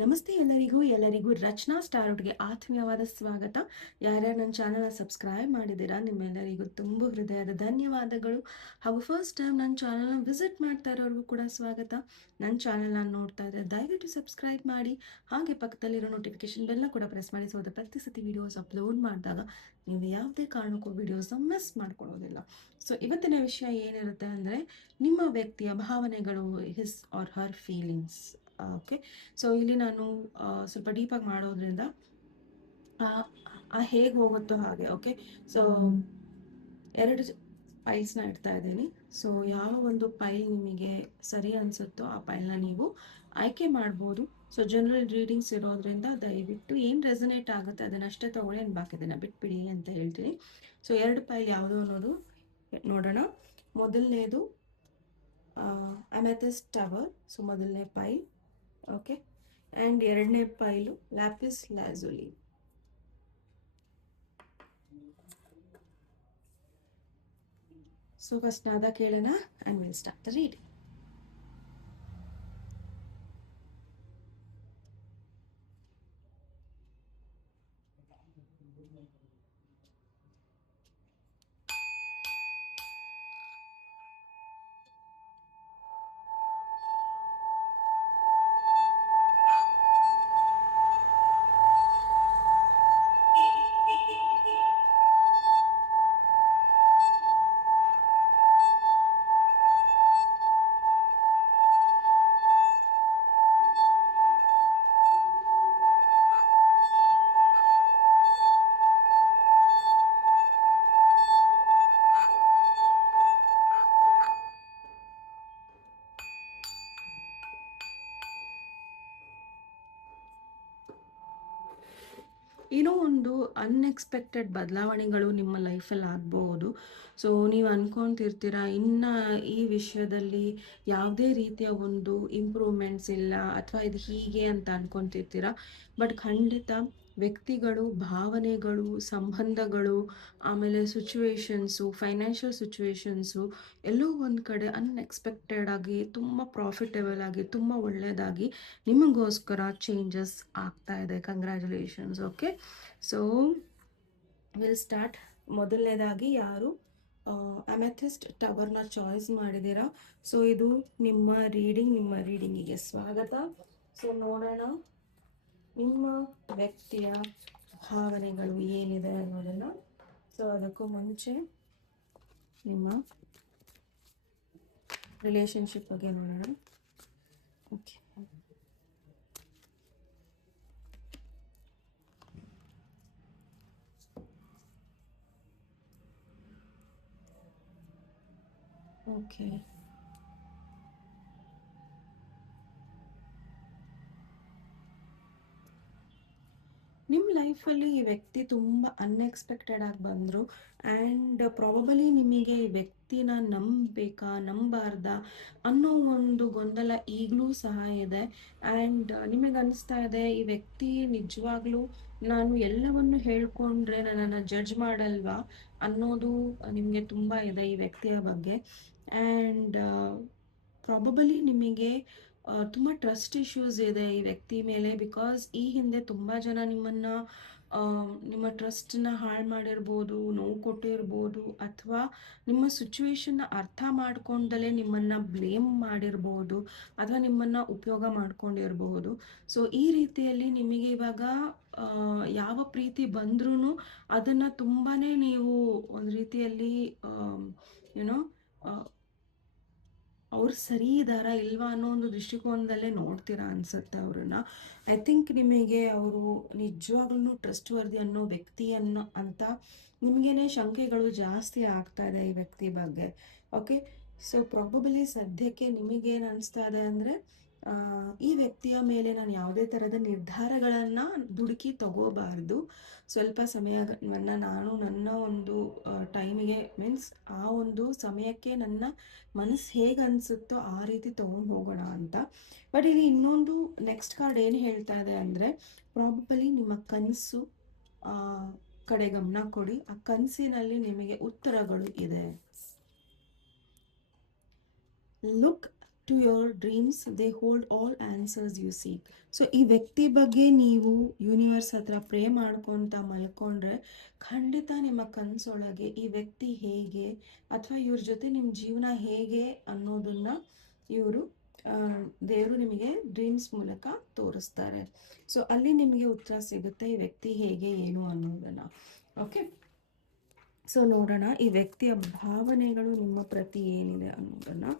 ನಮಸ್ತೆ ಎಲ್ಲರಿಗೂ ರಚನಾ ಸ್ಟಾರ್ವುಡ್ಗೆ ಆತ್ಮೀಯವಾದ ಸ್ವಾಗತ. ಯಾರ್ಯಾರು ನನ್ನ ಚಾನಲ್ನ ಸಬ್ಸ್ಕ್ರೈಬ್ ಮಾಡಿದ್ದೀರಾ ನಿಮ್ಮೆಲ್ಲರಿಗೂ ತುಂಬ ಹೃದಯದ ಧನ್ಯವಾದಗಳು. ಹಾಗೂ ಫಸ್ಟ್ ಟೈಮ್ ನನ್ನ ಚಾನಲ್ನ ವಿಸಿಟ್ ಮಾಡ್ತಾ ಇರೋರಿಗೂ ಕೂಡ ಸ್ವಾಗತ. ನನ್ನ ಚಾನಲ್ನ ನೋಡ್ತಾ ಇದ್ದರೆ ದಯವಿಟ್ಟು ಸಬ್ಸ್ಕ್ರೈಬ್ ಮಾಡಿ, ಹಾಗೆ ಪಕ್ಕದಲ್ಲಿರೋ ನೋಟಿಫಿಕೇಶನ್ ಬೆಲ್ನ ಕೂಡ ಪ್ರೆಸ್ ಮಾಡಿ. ಸೊ ಅದು ಪ್ರತಿ ಸತಿ ವಿಡಿಯೋಸ್ ಅಪ್ಲೋಡ್ ಮಾಡಿದಾಗ ನೀವು ಯಾವುದೇ ಕಾರಣಕ್ಕೂ ವಿಡಿಯೋಸ್ನ ಮಿಸ್ ಮಾಡ್ಕೊಳ್ಳೋದಿಲ್ಲ. ಸೊ ಇವತ್ತಿನ ವಿಷಯ ಏನಿರುತ್ತೆ ಅಂದರೆ, ನಿಮ್ಮ ವ್ಯಕ್ತಿಯ ಭಾವನೆಗಳು, his or her feelings. Okay, so ಇಲ್ಲಿ ನಾನು ಸ್ವಲ್ಪ ಡೀಪಾಗಿ ಮಾಡೋದ್ರಿಂದ ಹೇಗೆ ಹೋಗುತ್ತೋ ಹಾಗೆ. ಓಕೆ, ಸೊ ಎರಡು ಪೈಲ್ಸ್ನ ಇಡ್ತಾ ಇದ್ದೀನಿ. ಸೊ ಯಾವ ಒಂದು ಪೈಲ್ ನಿಮಗೆ ಸರಿ ಅನಿಸುತ್ತೋ ಆ ಪೈಲ್ನ ನೀವು ಆಯ್ಕೆ ಮಾಡ್ಬೋದು. ಸೊ ಜನರಲ್ ರೀಡಿಂಗ್ಸ್ ಇರೋದ್ರಿಂದ ದಯವಿಟ್ಟು ಏನು ರೆಸನೇಟ್ ಆಗುತ್ತೆ ಅದನ್ನಷ್ಟೇ ತೊಗೊಳ್ಳಿ, ಏನು ಬಾಕಿದನ್ನು ಬಿಟ್ಬಿಡಿ ಅಂತ ಹೇಳ್ತೀನಿ. ಸೊ ಎರಡು ಪೈಲ್ ಯಾವುದು ಅನ್ನೋದು ನೋಡೋಣ. ಮೊದಲನೇದು ಅಮೆಥಿಸ್ಟ್ ಟವರ್. ಸೊ ಮೊದಲನೇ ಪೈಲ್. ಓಕೆ, ಆ್ಯಂಡ್ ಎರಡನೇ ಪೈಲು ಲ್ಯಾಪಿಸ್ ಲ್ಯಾಜುಲಿ. ಸೊ ಫಸ್ಟ್ ನಾದ ಕೇಳೋಣ and will start the reading. ಏನೋ ಒಂದು ಅನ್ಎಕ್ಸ್ಪೆಕ್ಟೆಡ್ ಬದಲಾವಣೆಗಳು ನಿಮ್ಮ ಲೈಫಲ್ಲಿ ಆಗ್ಬೋದು. ಸೊ ನೀವು ಅಂದ್ಕೊತಿರ್ತೀರ ಇನ್ನು ಈ ವಿಷಯದಲ್ಲಿ ಯಾವುದೇ ರೀತಿಯ ಒಂದು ಇಂಪ್ರೂವ್ಮೆಂಟ್ಸ್ ಇಲ್ಲ, ಅಥವಾ ಇದು ಹೀಗೆ ಅಂತ ಅಂದ್ಕೊತಿರ್ತೀರ. ಬಟ್ ಖಂಡಿತ ವ್ಯಕ್ತಿಗಳು, ಭಾವನೆಗಳು, ಸಂಬಂಧಗಳು, ಆಮೇಲೆ ಸಿಚುವೇಶನ್ಸು, ಫೈನಾನ್ಷಿಯಲ್ ಸಿಚುವೇಶನ್ಸು ಎಲ್ಲೋ ಒಂದು ಕಡೆ ಅನ್ಎಕ್ಸ್ಪೆಕ್ಟೆಡ್ ಆಗಿ, ತುಂಬ ಪ್ರಾಫಿಟೇಬಲ್ ಆಗಿ, ತುಂಬ ಒಳ್ಳೆಯದಾಗಿ ನಿಮಗೋಸ್ಕರ ಚೇಂಜಸ್ ಆಗ್ತಾ ಇದೆ. Congratulations. Okay, so will start. ಮೊದಲನೇದಾಗಿ ಯಾರು ಅಮೆಥಿಸ್ಟ್ ಟವರ್ನ ಚಾಯ್ಸ್ ಮಾಡಿದ್ದೀರಾ, ಸೊ ಇದು ನಿಮ್ಮ ರೀಡಿಂಗಿಗೆ ಸ್ವಾಗತ. ಸೊ ನೋಡೋಣ ನಿಮ್ಮ ವ್ಯಕ್ತಿಯ ಭಾವನೆಗಳು ಏನಿದೆ ಅನ್ನೋದನ್ನು. ಸೊ ಅದಕ್ಕೂ ಮುಂಚೆ ನಿಮ್ಮ ರಿಲೇಷನ್ಶಿಪ್ ಬಗ್ಗೆ ನೋಡೋಣ. ಓಕೆ, ಓಕೆ, ನಿಮ್ಮ ಲೈಫಲ್ಲಿ ಈ ವ್ಯಕ್ತಿ ತುಂಬ ಅನ್ಎಕ್ಸ್ಪೆಕ್ಟೆಡ್ ಆಗಿ ಬಂದರು. ಆ್ಯಂಡ್ ಪ್ರಾಬಬಲಿ ನಿಮಗೆ ಈ ವ್ಯಕ್ತಿನ ನಂಬಬೇಕಾ ನಂಬಾರ್ದಾ ಅನ್ನೋ ಒಂದು ಗೊಂದಲ ಈಗಲೂ ಸಹ ಇದೆ. ಆ್ಯಂಡ್ ನಿಮಗೆ ಅನಿಸ್ತಾ ಇದೆ ಈ ವ್ಯಕ್ತಿ ನಿಜವಾಗ್ಲೂ ನಾನು ಎಲ್ಲವನ್ನು ಹೇಳ್ಕೊಂಡ್ರೆ ನನ್ನನ್ನು ಜಡ್ಜ್ ಮಾಡಲ್ವಾ ಅನ್ನೋದು ನಿಮಗೆ ತುಂಬ ಇದೆ ಈ ವ್ಯಕ್ತಿಯ ಬಗ್ಗೆ. ಆ್ಯಂಡ್ ಪ್ರಾಬಬಲಿ ನಿಮಗೆ ತುಂಬ ಟ್ರಸ್ಟ್ ಇಶ್ಯೂಸ್ ಇದೆ ಈ ವ್ಯಕ್ತಿ ಮೇಲೆ. ಬಿಕಾಸ್ ಈ ಹಿಂದೆ ತುಂಬ ಜನ ನಿಮ್ಮ ಟ್ರಸ್ಟನ್ನ ಹಾಳು ಮಾಡಿರ್ಬೋದು, ನೋವು ಕೊಟ್ಟಿರ್ಬೋದು, ಅಥವಾ ನಿಮ್ಮ ಸಿಚುವೇಶನ್ನ ಅರ್ಥ ಮಾಡ್ಕೊಂಡಲೇ ನಿಮ್ಮನ್ನು ಬ್ಲೇಮ್ ಮಾಡಿರ್ಬೋದು, ಅಥವಾ ನಿಮ್ಮನ್ನು ಉಪಯೋಗ ಮಾಡ್ಕೊಂಡಿರ್ಬೋದು. ಸೊ ಈ ರೀತಿಯಲ್ಲಿ ನಿಮಗೆ ಇವಾಗ ಯಾವ ಪ್ರೀತಿ ಬಂದ್ರೂ ಅದನ್ನು ತುಂಬಾ ನೀವು ಒಂದು ರೀತಿಯಲ್ಲಿ ಏನೋ ಅವ್ರು ಸರಿ ಇದ್ದಾರಾ ಇಲ್ವಾ ಅನ್ನೋ ಒಂದು ದೃಷ್ಟಿಕೋನದಲ್ಲೇ ನೋಡ್ತೀರಾ ಅನ್ಸುತ್ತೆ ಅವ್ರನ್ನ. ಐ ಥಿಂಕ್ ನಿಮಗೆ ಅವರು ನಿಜವಾಗ್ಲೂ ಟ್ರಸ್ಟ್ ವರ್ದಿ ಅನ್ನೋ ವ್ಯಕ್ತಿ ಅಂತ ನಿಮಗೇನೆ ಶಂಕೆಗಳು ಜಾಸ್ತಿ ಆಗ್ತಾ ಇದೆ ಈ ವ್ಯಕ್ತಿ ಬಗ್ಗೆ. ಓಕೆ, ಸೊ ಪ್ರಾಬಬಲಿ ಸದ್ಯಕ್ಕೆ ನಿಮಗೇನು ಅನಿಸ್ತಾ ಇದೆ ಅಂದರೆ, ಈ ವ್ಯಕ್ತಿಯ ಮೇಲೆ ನಾನು ಯಾವುದೇ ಥರದ ನಿರ್ಧಾರಗಳನ್ನು ದುಡುಕಿ ತಗೋಬಾರ್ದು. ಸ್ವಲ್ಪ ಸಮಯವನ್ನು ನಾನು ನನ್ನ ಒಂದು ಟೈಮಿಗೆ, ಮೀನ್ಸ್ ಆ ಒಂದು ಸಮಯಕ್ಕೆ ನನ್ನ ಮನಸ್ಸು ಹೇಗೆ ಅನಿಸುತ್ತೋ ಆ ರೀತಿ ತೊಗೊಂಡು ಹೋಗೋಣ ಅಂತ. ಬಟ್ ಇಲ್ಲಿ ಇನ್ನೊಂದು ನೆಕ್ಸ್ಟ್ ಕಾರ್ಡ್ ಏನು ಹೇಳ್ತಾ ಇದೆ ಅಂದರೆ, ಪ್ರಾಬಬಲಿ ನಿಮ್ಮ ಕನಸು ಕಡೆ ಗಮನ ಕೊಡಿ. ಆ ಕನಸಿನಲ್ಲಿ ನಿಮಗೆ ಉತ್ತರಗಳು ಇದೆ. Look to your dreams, they hold all answers you seek. So ಈ ವ್ಯಕ್ತಿ ಬಗ್ಗೆ ನೀವು ಯೂನಿವರ್ಸ್ ಹತ್ರ ಪ್ರೇ ಮಾಡ್ಕೊತ ಮಲ್ಕೊಂಡ್ರೆ ಖಂಡಿತ ನಿಮ್ಮ ಕನಸೊಳಗೆ ಈ ವ್ಯಕ್ತಿ ಹೇಗೆ ಅಥವಾ ಇವ್ರ ಜೊತೆ ನಿಮ್ಮ ಜೀವನ ಹೇಗೆ ಅನ್ನೋದನ್ನು ಇವರು ದೇವರು ನಿಮಗೆ ಡ್ರೀಮ್ಸ್ ಮೂಲಕ ತೋರಿಸ್ತಾರೆ. ಸೊ ಅಲ್ಲಿ ನಿಮಗೆ ಉತ್ತರ ಸಿಗುತ್ತೆ ಈ ವ್ಯಕ್ತಿ ಹೇಗೆ ಏನು ಅನ್ನೋದನ್ನು. ಓಕೆ, ಸೊ ನೋಡೋಣ ಈ ವ್ಯಕ್ತಿಯ ಭಾವನೆಗಳು ನಿಮ್ಮ ಪ್ರತಿ ಏನಿದೆ ಅನ್ನೋದನ್ನು.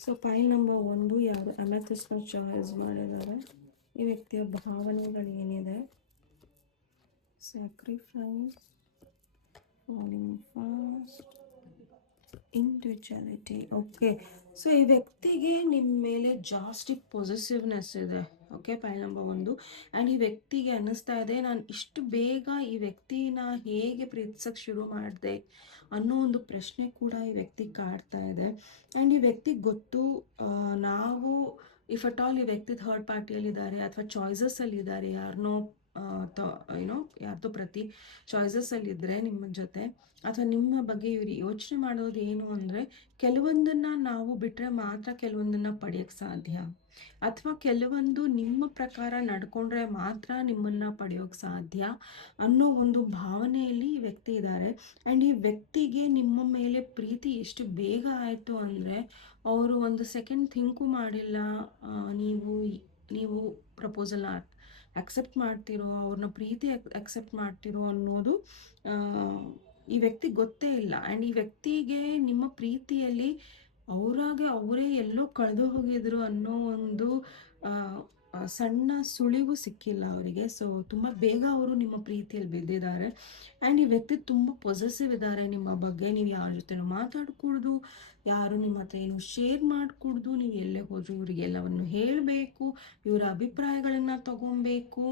ಸೊ ಫೈಲ್ ನಂಬರ್ 1 ಯಾವುದು ಅಮೆಥಿಸ್ಟ್ನ ಚಾಯ್ಸ್ ಮಾಡಿದ್ದಾರೆ. ಈ ವ್ಯಕ್ತಿಯ ಭಾವನೆಗಳು ಏನಿದೆ? Sacrifice, falling fast, individuality. Okay, so ಈ ವ್ಯಕ್ತಿಗೆ ನಿಮ್ಮ ಮೇಲೆ ಜಾಸ್ತಿ ಪೊಸೆಸಿವ್ನೆಸ್ ಇದೆ. Okay, file number 1. ಆ್ಯಂಡ್ ಈ ವ್ಯಕ್ತಿಗೆ ಅನ್ನಿಸ್ತಾ ಇದೆ ನಾನು ಇಷ್ಟು ಬೇಗ ಈ ವ್ಯಕ್ತಿನ ಹೇಗೆ ಪ್ರೀತಿಸೋಕ್ಕೆ ಶುರು ಮಾಡಿದೆ ಅನ್ನೋ ಒಂದು ಪ್ರಶ್ನೆ ಕೂಡ ಈ ವ್ಯಕ್ತಿ ಕಾಡ್ತಾ ಇದೆ. ಆ್ಯಂಡ್ ಈ ವ್ಯಕ್ತಿಗೆ ಗೊತ್ತು ನಾವು ಇಫ್ ಅಟ್ ಆಲ್ ಈ ವ್ಯಕ್ತಿ ಥರ್ಡ್ ಪಾರ್ಟಿಯಲ್ಲಿದ್ದಾರೆ ಅಥವಾ ಚಾಯ್ಸಸ್ಸಲ್ಲಿದ್ದಾರೆ, ಯಾರನ್ನೋ ಏನೋ ಯಾರ್ದೋ ಪ್ರತಿ ಚಾಯ್ಸಸ್ಸಲ್ಲಿದ್ದರೆ ನಿಮ್ಮ ಜೊತೆ ಅಥವಾ ನಿಮ್ಮ ಬಗ್ಗೆ ಇವ್ರು ಯೋಚನೆ ಮಾಡೋದು ಏನು ಅಂದರೆ ಕೆಲವೊಂದನ್ನು ನಾವು ಬಿಟ್ಟರೆ ಮಾತ್ರ ಕೆಲವೊಂದನ್ನು ಪಡೆಯೋಕ್ಕೆ ಸಾಧ್ಯ, ಅಥವಾ ಕೆಲವೊಂದು ನಿಮ್ಮ ಪ್ರಕಾರ ನಡ್ಕೊಂಡ್ರೆ ಮಾತ್ರ ನಿಮ್ಮನ್ನು ಪಡೆಯೋಕ್ಕೆ ಸಾಧ್ಯ ಅನ್ನೋ ಒಂದು ಭಾವನೆಯಲ್ಲಿ ಈ ವ್ಯಕ್ತಿ ಇದ್ದಾರೆ. ಆ್ಯಂಡ್ ಈ ವ್ಯಕ್ತಿಗೆ ನಿಮ್ಮ ಮೇಲೆ ಪ್ರೀತಿ ಎಷ್ಟು ಬೇಗ ಆಯಿತು ಅಂದರೆ ಅವರು ಒಂದು ಸೆಕೆಂಡ್ ಥಿಂಕು ಮಾಡಿಲ್ಲ, ನೀವು ನೀವು ಪ್ರಪೋಸಲ್ ಅಕ್ಸೆಪ್ಟ್ ಮಾಡ್ತಿರೋ, ಅವ್ರನ್ನ ಪ್ರೀತಿ ಅಕ್ಸೆಪ್ಟ್ ಮಾಡ್ತಿರೋ ಅನ್ನೋದು ಈ ವ್ಯಕ್ತಿಗೆ ಗೊತ್ತೇ ಇಲ್ಲ. ಆ್ಯಂಡ್ ಈ ವ್ಯಕ್ತಿಗೆ ನಿಮ್ಮ ಪ್ರೀತಿಯಲ್ಲಿ ಅವರಾಗೆ ಅವರೇ ಎಲ್ಲೋ ಕಳೆದು ಹೋಗಿದ್ರು ಅನ್ನೋ ಒಂದು ಸಣ್ಣ ಸುಳಿವು ಸಿಕ್ಕಿಲ್ಲ ಅವರಿಗೆ. ಸೊ ತುಂಬ ಬೇಗ ಅವರು ನಿಮ್ಮ ಪ್ರೀತಿಯಲ್ಲಿ ಬಿದ್ದಿದ್ದಾರೆ. ಆ್ಯಂಡ್ ಈ ವ್ಯಕ್ತಿ ತುಂಬ ಪೊಸೆಸಿವ್ ಇದ್ದಾರೆ ನಿಮ್ಮ ಬಗ್ಗೆ. ನೀವು ಯಾರ ಜೊತೆನೂ ಮಾತಾಡ್ಕೂಡ್ದು, ಯಾರು ನಿಮ್ಮ ಹತ್ರ ಏನು ಶೇರ್ ಮಾಡಿಕೊಡ್ದು, ನೀವು ಎಲ್ಲೇ ಹೋದ್ರು ಇವರಿಗೆಲ್ಲವನ್ನು ಹೇಳಬೇಕು, ಇವರ ಅಭಿಪ್ರಾಯಗಳನ್ನು ತಗೊಬೇಕು,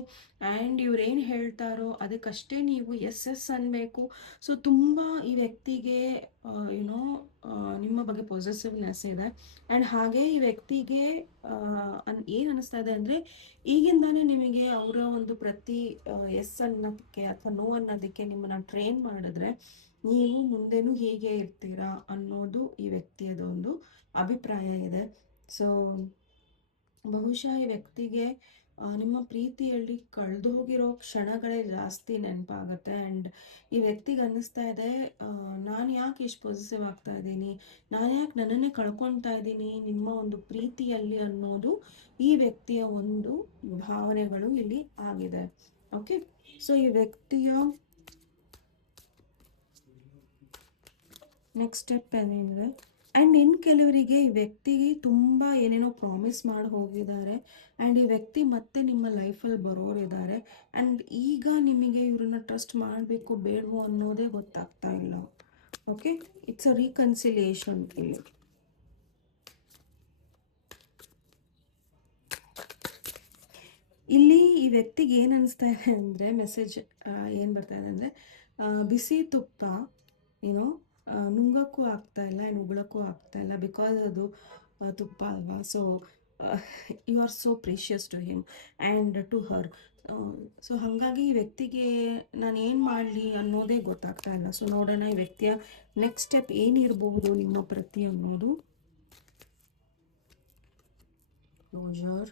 ಆ್ಯಂಡ್ ಇವ್ರೇನು ಹೇಳ್ತಾರೋ ಅದಕ್ಕಷ್ಟೇ ನೀವು ಎಸ್ ಎಸ್ ಅನ್ನಬೇಕು. ಸೊ ತುಂಬ ಈ ವ್ಯಕ್ತಿಗೆ ಏನೋ ನಿಮ್ಮ ಬಗ್ಗೆ ಪೊಸೆಸಿವ್ನೆಸ್ ಇದೆ. ಆ್ಯಂಡ್ ಹಾಗೆ ಈ ವ್ಯಕ್ತಿಗೆ ಏನು ಅನ್ನಿಸ್ತಾ ಇದೆ ಅಂದರೆ ಈಗಿಂದಾನೇ ನಿಮಗೆ ಅವರ ಒಂದು ಪ್ರತಿ ಎಸ್ ಅನ್ನೋದಕ್ಕೆ ಅಥವಾ ನೋ ಅನ್ನೋದಕ್ಕೆ ನಿಮ್ಮನ್ನು ಟ್ರೈನ್ ಮಾಡಿದ್ರೆ ನೀವು ಮುಂದೆನೂ ಹೀಗೆ ಇರ್ತೀರಾ ಅನ್ನೋದು ಈ ವ್ಯಕ್ತಿಯದೊಂದು ಅಭಿಪ್ರಾಯ ಇದೆ. ಸೊ ಬಹುಶಃ ಈ ವ್ಯಕ್ತಿಗೆ ನಿಮ್ಮ ಪ್ರೀತಿಯಲ್ಲಿ ಕಳೆದು ಹೋಗಿರೋ ಕ್ಷಣಗಳೇ ಜಾಸ್ತಿ ನೆನಪಾಗುತ್ತೆ. ಆ್ಯಂಡ್ ಈ ವ್ಯಕ್ತಿಗೆ ಅನ್ನಿಸ್ತಾ ಇದೆ ನಾನು ಯಾಕೆ ಇಷ್ಟು ಪೊಸೆಸಿವ್ ಆಗ್ತಾ ಇದ್ದೀನಿ, ನಾನು ಯಾಕೆ ನನ್ನನ್ನೇ ಕಳ್ಕೊತಾ ಇದ್ದೀನಿ ನಿಮ್ಮ ಒಂದು ಪ್ರೀತಿಯಲ್ಲಿ ಅನ್ನೋದು ಈ ವ್ಯಕ್ತಿಯ ಒಂದು ಭಾವನೆಗಳು ಇಲ್ಲಿ ಆಗಿದೆ. ಓಕೆ, ಸೊ ಈ ವ್ಯಕ್ತಿಯ ನೆಕ್ಸ್ಟ್ ಸ್ಟೆಪ್ ಏನಿದೆ? ಆ್ಯಂಡ್ ಇನ್ನು ಕೆಲವರಿಗೆ ಈ ವ್ಯಕ್ತಿಗೆ ತುಂಬ ಏನೇನೋ ಪ್ರಾಮಿಸ್ ಮಾಡಿ ಹೋಗಿದ್ದಾರೆ. ಆ್ಯಂಡ್ ಈ ವ್ಯಕ್ತಿ ಮತ್ತೆ ನಿಮ್ಮ ಲೈಫಲ್ಲಿ ಬರೋರಿದ್ದಾರೆ. ಆ್ಯಂಡ್ ಈಗ ನಿಮಗೆ ಇವ್ರನ್ನ ಟ್ರಸ್ಟ್ ಮಾಡಬೇಕು ಬೇಡವೋ ಅನ್ನೋದೇ ಗೊತ್ತಾಗ್ತಾ ಇಲ್ಲ. Okay, it's a reconciliation. ಇಲ್ಲಿ ಈ ವ್ಯಕ್ತಿಗೆ ಏನು ಅನಿಸ್ತಾ ಇದೆ ಅಂದರೆ ಮೆಸೇಜ್ ಏನು ಬರ್ತಾ ಇದೆ ಅಂದರೆ ಬಿಸಿ ತುಪ್ಪ ಏನೋ ನುಂಗಕ್ಕೂ ಆಗ್ತಾ ಇಲ್ಲ, ಏನು ಉಗುಳಕ್ಕೂ ಆಗ್ತಾ ಇಲ್ಲ, ಬಿಕಾಸ್ ಅದು ತುಪ್ಪ ಅಲ್ವಾ. So you are so precious to him and to her. So ಹಾಗಾಗಿ ಈ ವ್ಯಕ್ತಿಗೆ ನಾನು ಏನು ಮಾಡಲಿ ಅನ್ನೋದೇ ಗೊತ್ತಾಗ್ತಾ ಇಲ್ಲ. ಸೊ ನೋಡೋಣ ಈ ವ್ಯಕ್ತಿಯ ನೆಕ್ಸ್ಟ್ ಸ್ಟೆಪ್ ಏನಿರಬಹುದು ನಿಮ್ಮ ಪ್ರತಿ ಅನ್ನೋದು. Closure,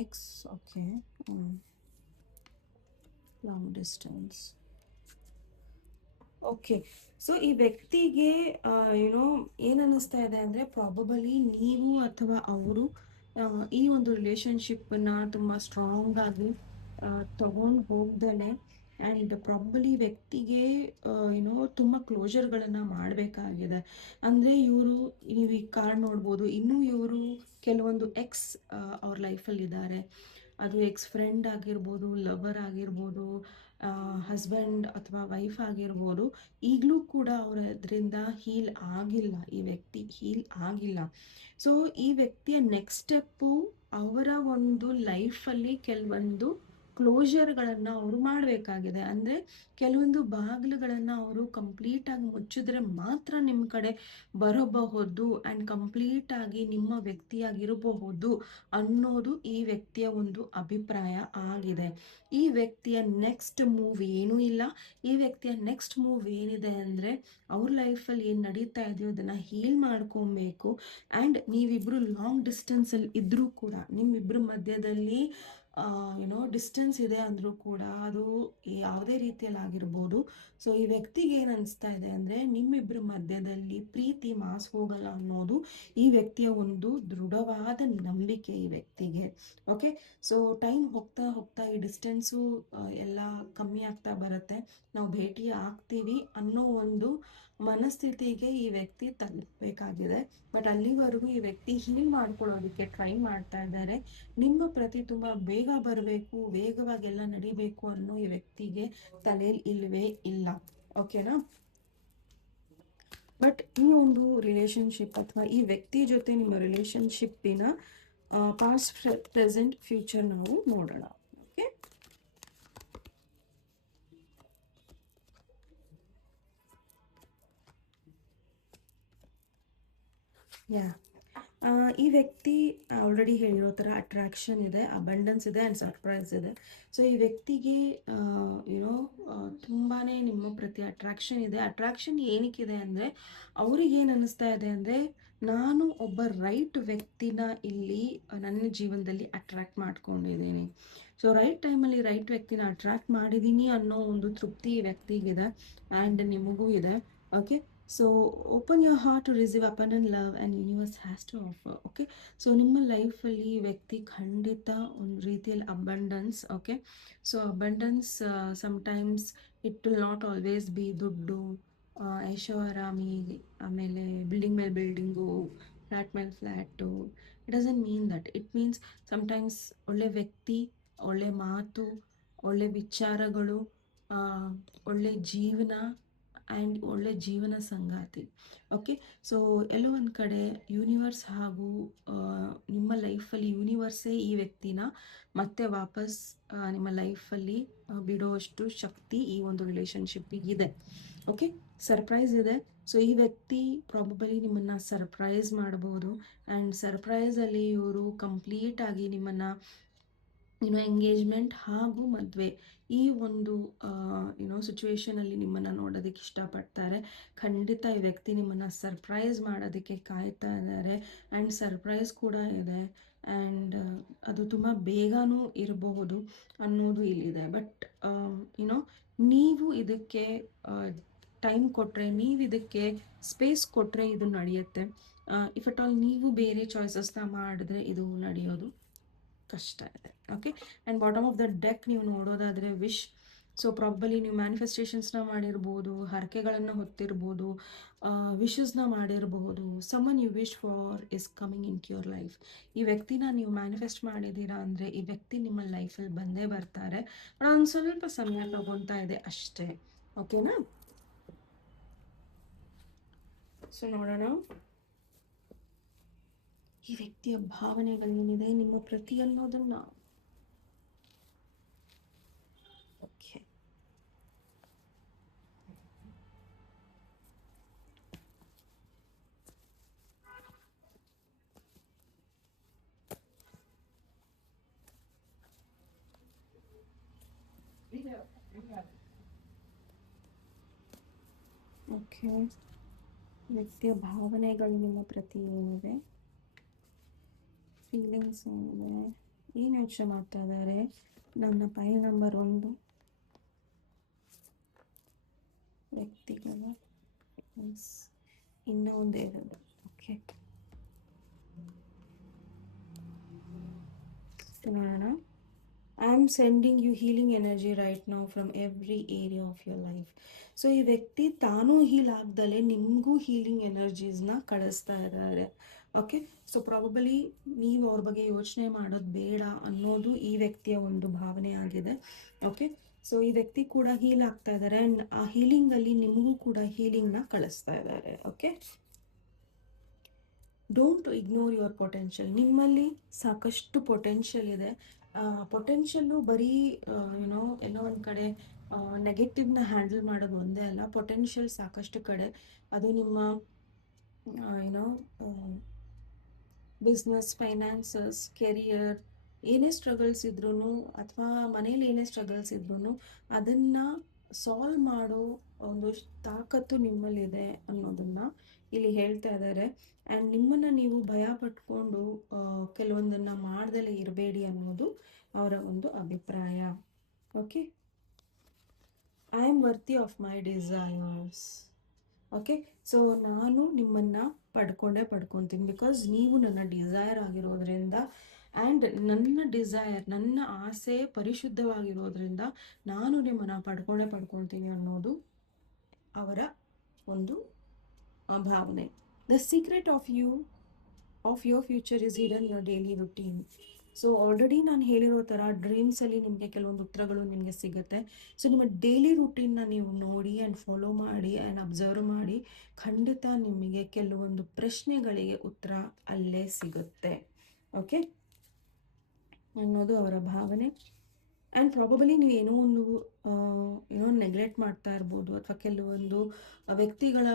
X, okay, long distance. Okay, so ಈ ವ್ಯಕ್ತಿಗೆ ಏನೋ ಏನು ಅನ್ನಿಸ್ತಾ ಇದೆ ಅಂದರೆ ಪ್ರಾಬಬಲಿ ನೀವು ಅಥವಾ ಅವರು ಈ ಒಂದು ರಿಲೇಷನ್ಶಿಪ್ಪನ್ನು ತುಂಬ ಸ್ಟ್ರಾಂಗಾಗಿ ತಗೊಂಡು ಹೋಗ್ದೇ ಆ್ಯಂಡ್ ಪ್ರಾಬಬಲಿ ವ್ಯಕ್ತಿಗೆ ಏನೋ ತುಂಬ ಕ್ಲೋಜರ್ಗಳನ್ನು ಮಾಡಬೇಕಾಗಿದೆ. ಅಂದರೆ ಇವರು ನೀವು ಈ ಕಾರ್ಡ್ ನೋಡ್ಬೋದು, ಇನ್ನೂ ಇವರು ಕೆಲವೊಂದು ಎಕ್ಸ್ ಅವ್ರ ಲೈಫಲ್ಲಿದ್ದಾರೆ. ಅದು ಎಕ್ಸ್ ಫ್ರೆಂಡ್ ಆಗಿರ್ಬೋದು, ಲವರ್ ಆಗಿರ್ಬೋದು, ಹಸ್ಬೆಂಡ್ ಅಥವಾ ವೈಫ್ ಆಗಿರ್ಬೋದು. ಈಗಲೂ ಕೂಡ ಅವರ ಅದರಿಂದ ಹೀಲ್ ಆಗಿಲ್ಲ, ಈ ವ್ಯಕ್ತಿ ಹೀಲ್ ಆಗಿಲ್ಲ. ಸೊ ಈ ವ್ಯಕ್ತಿಯ ನೆಕ್ಸ್ಟ್ ಸ್ಟೆಪ್ಪು ಅವರ ಒಂದು ಲೈಫಲ್ಲಿ ಕೆಲವೊಂದು ಕ್ಲೋಷರ್ಗಳನ್ನು ಅವರು ಮಾಡಬೇಕಾಗಿದೆ. ಅಂದರೆ ಕೆಲವೊಂದು ಬಾಗಿಲುಗಳನ್ನು ಅವರು ಕಂಪ್ಲೀಟಾಗಿ ಮುಚ್ಚಿದ್ರೆ ಮಾತ್ರ ನಿಮ್ಮ ಕಡೆ ಬರಬಹುದು ಆ್ಯಂಡ್ ಕಂಪ್ಲೀಟಾಗಿ ನಿಮ್ಮ ವ್ಯಕ್ತಿಯಾಗಿರಬಹುದು ಅನ್ನೋದು ಈ ವ್ಯಕ್ತಿಯ ಒಂದು ಅಭಿಪ್ರಾಯ ಆಗಿದೆ. ಈ ವ್ಯಕ್ತಿಯ ನೆಕ್ಸ್ಟ್ ಮೂವ್ ಏನೂ ಇಲ್ಲ. ಈ ವ್ಯಕ್ತಿಯ ನೆಕ್ಸ್ಟ್ ಮೂವ್ ಏನಿದೆ ಅಂದರೆ ಅವ್ರ ಲೈಫಲ್ಲಿ ಏನು ನಡೀತಾ ಇದೆಯೋ ಅದನ್ನು ಹೀಲ್ ಮಾಡ್ಕೊಬೇಕು. ಆ್ಯಂಡ್ ನೀವಿಬ್ಬರು ಲಾಂಗ್ ಡಿಸ್ಟೆನ್ಸಲ್ಲಿ ಇದ್ದರೂ ಕೂಡ ನಿಮ್ಮಿಬ್ಬರ ಮಧ್ಯದಲ್ಲಿ ಡಿಸ್ಟೆನ್ಸ್ ಇದೆ ಅಂದರೂ ಕೂಡ ಅದು ಯಾವುದೇ ರೀತಿಯಲ್ಲಿ ಆಗಿರ್ಬೋದು. ಸೊ ಈ ವ್ಯಕ್ತಿಗೆ ಏನು ಅನಿಸ್ತಾ ಇದೆ ಅಂದರೆ ನಿಮ್ಮಿಬ್ಬರ ಮಧ್ಯದಲ್ಲಿ ಪ್ರೀತಿ ಮಾಸ್ ಹೋಗಲ್ಲ ಅನ್ನೋದು ಈ ವ್ಯಕ್ತಿಯ ಒಂದು ದೃಢವಾದ ನಂಬಿಕೆ ಈ ವ್ಯಕ್ತಿಗೆ. ಓಕೆ, ಸೊ ಟೈಮ್ ಹೋಗ್ತಾ ಹೋಗ್ತಾ ಈ ಡಿಸ್ಟೆನ್ಸು ಎಲ್ಲ ಕಮ್ಮಿ ಆಗ್ತಾ ಬರುತ್ತೆ, ನಾವು ಭೇಟಿ ಆಗ್ತೀವಿ ಅನ್ನೋ ಒಂದು ಮನಸ್ಥಿತಿಗೆ ಈ ವ್ಯಕ್ತಿ ತಲುಪಬೇಕಾಗಿದೆ. ಬಟ್ ಅಲ್ಲಿವರೆಗೂ ಈ ವ್ಯಕ್ತಿ ಹೀಲ್ ಮಾಡ್ಕೊಳ್ಳೋದಕ್ಕೆ ಟ್ರೈ ಮಾಡ್ತಾ ಇದ್ದಾರೆ. ನಿಮ್ಮ ಪ್ರತಿ ತುಂಬ ಬೇಗ ಬರಬೇಕು, ವೇಗವಾಗೆಲ್ಲ ನಡಿಬೇಕು ಅನ್ನೋ ಈ ವ್ಯಕ್ತಿಗೆ ತಲೆಯಲ್ಲಿ ಇಲ್ಲವೇ ಇಲ್ಲ. ಓಕೆನಾ? ಬಟ್ ಈ ಒಂದು ರಿಲೇಶನ್ಶಿಪ್ ಅಥವಾ ಈ ವ್ಯಕ್ತಿ ಜೊತೆ ನಿಮ್ಮ ರಿಲೇಶನ್ಶಿಪ್ಪಿನ ಪಾಸ್ಟ್, ಪ್ರೆಸೆಂಟ್, ಫ್ಯೂಚರ್ ನಾವು ನೋಡೋಣ. ಓಕೆ, ಯಾ ಈ ವ್ಯಕ್ತಿ ಆಲ್ರೆಡಿ ಹೇಳಿರೋ ಥರ ಅಟ್ರಾಕ್ಷನ್ ಇದೆ, ಅಬಂಡೆನ್ಸ್ ಇದೆ ಆ್ಯಂಡ್ ಸರ್ಪ್ರೈಸ್ ಇದೆ. ಸೊ ಈ ವ್ಯಕ್ತಿಗೆ ತುಂಬಾ ನಿಮ್ಮ ಪ್ರತಿ ಅಟ್ರಾಕ್ಷನ್ ಇದೆ. ಅಟ್ರಾಕ್ಷನ್ ಏನಕ್ಕಿದೆ ಅಂದರೆ ಅವ್ರಿಗೇನು ಅನ್ನಿಸ್ತಾ ಇದೆ ಅಂದರೆ ನಾನು ಒಬ್ಬ ರೈಟ್ ವ್ಯಕ್ತಿನ ಇಲ್ಲಿ ನನ್ನ ಜೀವನದಲ್ಲಿ ಅಟ್ರ್ಯಾಕ್ಟ್ ಮಾಡ್ಕೊಂಡಿದ್ದೀನಿ. ಸೊ ರೈಟ್ ಟೈಮಲ್ಲಿ ರೈಟ್ ವ್ಯಕ್ತಿನ ಅಟ್ರ್ಯಾಕ್ಟ್ ಮಾಡಿದ್ದೀನಿ ಅನ್ನೋ ಒಂದು ತೃಪ್ತಿ ಈ ವ್ಯಕ್ತಿಗಿದೆ ಆ್ಯಂಡ್ ನಿಮಗೂ ಇದೆ. Okay, so open your heart to receive abundant love and universe has to offer. Okay, so ನಿಮ್ಮ ಲೈಫಲ್ಲಿ ವ್ಯಕ್ತಿ ಖಂಡಿತ ಒಂದು ರೀತಿಯಲ್ಲಿ abundance. Okay, so abundance sometimes it will not always be ದುಡ್ಡು, ಐಷಾರಾಮಿ, ಆಮೇಲೆ ಬಿಲ್ಡಿಂಗ್ ಮೇಲೆ ಬಿಲ್ಡಿಂಗು, ಫ್ಲ್ಯಾಟ್ ಮೇಲೆ flat. It doesn't mean that. It means sometimes ಒಳ್ಳೆ ವ್ಯಕ್ತಿ, ಒಳ್ಳೆ ಮಾತು, ಒಳ್ಳೆ ವಿಚಾರಗಳು, ಒಳ್ಳೆ ಜೀವನ ಆ್ಯಂಡ್ ಒಳ್ಳೆ ಜೀವನ ಸಂಗಾತಿ. ಓಕೆ, ಸೊ ಎಲ್ಲೋ ಒಂದು ಕಡೆ ಯೂನಿವರ್ಸ್ ಹಾಗೂ ನಿಮ್ಮ ಲೈಫಲ್ಲಿ ಯೂನಿವರ್ಸೇ ಈ ವ್ಯಕ್ತಿನ ಮತ್ತೆ ವಾಪಸ್ ನಿಮ್ಮ ಲೈಫಲ್ಲಿ ಬಿಡೋಷ್ಟು ಶಕ್ತಿ ಈ ಒಂದು ರಿಲೇಷನ್ಶಿಪ್ಪಿಗಿದೆ. ಓಕೆ, ಸರ್ಪ್ರೈಸ್ ಇದೆ. ಸೊ ಈ ವ್ಯಕ್ತಿ ಪ್ರಾಬಬಲಿ ನಿಮ್ಮನ್ನು ಸರ್ಪ್ರೈಸ್ ಮಾಡ್ಬೋದು ಆ್ಯಂಡ್ ಸರ್ಪ್ರೈಸಲ್ಲಿ ಇವರು ಕಂಪ್ಲೀಟಾಗಿ ನಿಮ್ಮನ್ನು ಎಂಗೇಜ್ಮೆಂಟ್ ಹಾಗೂ ಮದುವೆ ಈ ಒಂದು ಸಿಚುವೇಶನಲ್ಲಿ ನಿಮ್ಮನ್ನು ನೋಡೋದಕ್ಕೆ ಇಷ್ಟಪಡ್ತಾರೆ. ಖಂಡಿತ ಈ ವ್ಯಕ್ತಿ ನಿಮ್ಮನ್ನು ಸರ್ಪ್ರೈಸ್ ಮಾಡೋದಕ್ಕೆ ಕಾಯ್ತಾ ಇದ್ದಾರೆ ಆ್ಯಂಡ್ ಸರ್ಪ್ರೈಸ್ ಕೂಡ ಇದೆ ಆ್ಯಂಡ್ ಅದು ತುಂಬ ಬೇಗನೂ ಇರಬಹುದು ಅನ್ನೋದು ಇಲ್ಲಿದೆ. ಬಟ್ ನೀವು ಇದಕ್ಕೆ ಟೈಮ್ ಕೊಟ್ಟರೆ, ನೀವು ಇದಕ್ಕೆ ಸ್ಪೇಸ್ ಕೊಟ್ಟರೆ ಇದು ನಡೆಯುತ್ತೆ. ಇಫ್ ಅಟ್ ಆಲ್ ನೀವು ಬೇರೆ ಚಾಯ್ಸಸ್ನ ಮಾಡಿದ್ರೆ ಇದು ನಡೆಯೋದು ಕಷ್ಟ ಇದೆ. Okay, and bottom of the deck ನೀವು ನೋಡೋದಾದರೆ ವಿಶ್. ಸೊ ಪ್ರಾಬಲಿ ನೀವು ಮ್ಯಾನಿಫೆಸ್ಟೇಷನ್ಸ್ನ ಮಾಡಿರ್ಬೋದು, ಹರಕೆಗಳನ್ನು ಹೊತ್ತಿರ್ಬೋದು, ವಿಶಸ್ನ ಮಾಡಿರಬಹುದು. Someone you wish for is coming in your life. ಈ ವ್ಯಕ್ತಿನ ನೀವು ಮ್ಯಾನಿಫೆಸ್ಟ್ ಮಾಡಿದ್ದೀರಾ ಅಂದರೆ ಈ ವ್ಯಕ್ತಿ ನಿಮ್ಮ ಲೈಫಲ್ಲಿ ಬಂದೇ ಬರ್ತಾರೆ. ಒಂದು ಸ್ವಲ್ಪ ಸಮಯ ತಗೊತಾ ಇದೆ ಅಷ್ಟೇ. ಓಕೆನಾ? ಸೊ ನೋಡೋಣ ಈ ವ್ಯಕ್ತಿಯ ಭಾವನೆಗಳೇನಿದೆ ನಿಮ್ಮ ಪ್ರತಿ ಅನ್ನೋದನ್ನು. ಓಕೆ, ಓಕೆ, ವ್ಯಕ್ತಿಯ ಭಾವನೆಗಳು ನಿಮ್ಮ ಪ್ರತಿ ಏನಿದೆ, ಫೀಲಿಂಗ್ಸ್ ಏನಿದೆ, ಏನು ಯೋಚನೆ ಮಾಡ್ತಾ ಇದ್ದಾರೆ. ನನ್ನ ಪೈಲ್ ನಂಬರ್ 1 ವ್ಯಕ್ತಿಗಳ ಇನ್ನೂ ಒಂದು 2. ಓಕೆ, ನೋಡೋಣ. I am sending you healing energy right now from every area of your life. So ಈ ವ್ಯಕ್ತಿ ತಾನೂ ಹೀಲ್ ಆಗ್ದಲೇ ನಿಮಗೂ ಹೀಲಿಂಗ್ ಎನರ್ಜೀಸ್ನ ಕಳಿಸ್ತಾ ಇದ್ದಾರೆ. ಓಕೆ, ಸೊ ಪ್ರಾಬಬಲಿ ನೀವು ಅವ್ರ ಬಗ್ಗೆ ಯೋಚನೆ ಮಾಡೋದು ಬೇಡ ಅನ್ನೋದು ಈ ವ್ಯಕ್ತಿಯ ಒಂದು ಭಾವನೆ ಆಗಿದೆ. ಓಕೆ, ಸೊ ಈ ವ್ಯಕ್ತಿ ಕೂಡ ಹೀಲ್ ಆಗ್ತಾ ಇದ್ದಾರೆ ಆ್ಯಂಡ್ ಆ ಹೀಲಿಂಗಲ್ಲಿ ನಿಮಗೂ ಕೂಡ ಹೀಲಿಂಗ್ನ ಕಳಿಸ್ತಾ ಇದ್ದಾರೆ. Okay, don't ignore your potential. ನಿಮ್ಮಲ್ಲಿ ಸಾಕಷ್ಟು ಪೊಟೆನ್ಷಿಯಲ್ ಇದೆ ಪೊಟೆನ್ಷಿಯಲ್ಲು ಬರೀ ಎಲ್ಲೋ ಒಂದು ಕಡೆ ನೆಗೆಟಿವ್ನ ಹ್ಯಾಂಡಲ್ ಮಾಡೋದು ಒಂದೇ ಅಲ್ಲ, ಪೊಟೆನ್ಷಿಯಲ್ ಸಾಕಷ್ಟು ಕಡೆ. ಅದು ನಿಮ್ಮ ಏನೋ ಬಿಸ್ನೆಸ್, ಫೈನಾನ್ಸಸ್, ಕೆರಿಯರ್, ಏನೇ ಸ್ಟ್ರಗಲ್ಸ್ ಇದ್ರೂ ಅಥವಾ ಮನೇಲಿ ಏನೇ ಸ್ಟ್ರಗಲ್ಸ್ ಇದ್ರೂ ಅದನ್ನು ಸಾಲ್ವ್ ಮಾಡೋ ಒಂದು ತಾಕತ್ತು ನಿಮ್ಮಲ್ಲಿದೆ ಅನ್ನೋದನ್ನು ಇಲ್ಲಿ ಹೇಳ್ತಾ ಇದ್ದಾರೆ. ಆ್ಯಂಡ್ ನಿಮ್ಮನ್ನು ನೀವು ಭಯ ಪಟ್ಕೊಂಡು ಕೆಲವೊಂದನ್ನು ಮಾಡ್ದಲೇ ಇರಬೇಡಿ ಅನ್ನೋದು ಅವರ ಒಂದು ಅಭಿಪ್ರಾಯ. Okay, I am worthy of my desires. Okay, so ನಾನು ನಿಮ್ಮನ್ನು ಪಡ್ಕೊತೀನಿ, ಬಿಕಾಸ್ ನೀವು ನನ್ನ ಡಿಸೈರ್ ಆಗಿರೋದ್ರಿಂದ. ಆ್ಯಂಡ್ ನನ್ನ ಡಿಸೈರ್, ನನ್ನ ಆಸೆ ಪರಿಶುದ್ಧವಾಗಿರೋದ್ರಿಂದ ನಾನು ನಿಮ್ಮನ್ನು ಪಡ್ಕೊಳ್ತೀನಿ ಅನ್ನೋದು ಅವರ ಒಂದು ಭಾವನೆ. The secret of your future is hidden your daily routine. So already ನಾನು ಹೇಳಿರೋ ಥರ ಡ್ರೀಮ್ಸಲ್ಲಿ ನಿಮಗೆ ಕೆಲವೊಂದು ಉತ್ತರಗಳು ನಿಮಗೆ ಸಿಗುತ್ತೆ. ಸೊ ನಿಮ್ಮ ಡೈಲಿ ರೂಟೀನ್ನ ನೀವು ನೋಡಿ ಆ್ಯಂಡ್ ಫಾಲೋ ಮಾಡಿ ಆ್ಯಂಡ್ ಅಬ್ಸರ್ವ್ ಮಾಡಿ, ಖಂಡಿತ ನಿಮಗೆ ಕೆಲವೊಂದು ಪ್ರಶ್ನೆಗಳಿಗೆ ಉತ್ತರ ಅಲ್ಲೇ ಸಿಗುತ್ತೆ. ಓಕೆ, ಅನ್ನೋದು ಅವರ ಭಾವನೆ. ಆ್ಯಂಡ್ ಪ್ರಾಬಬಲಿ ನೀವು ಏನೋ ನೆಗ್ಲೆಕ್ಟ್ ಮಾಡ್ತಾ ಇರ್ಬೋದು, ಅಥವಾ ಕೆಲವೊಂದು ವ್ಯಕ್ತಿಗಳ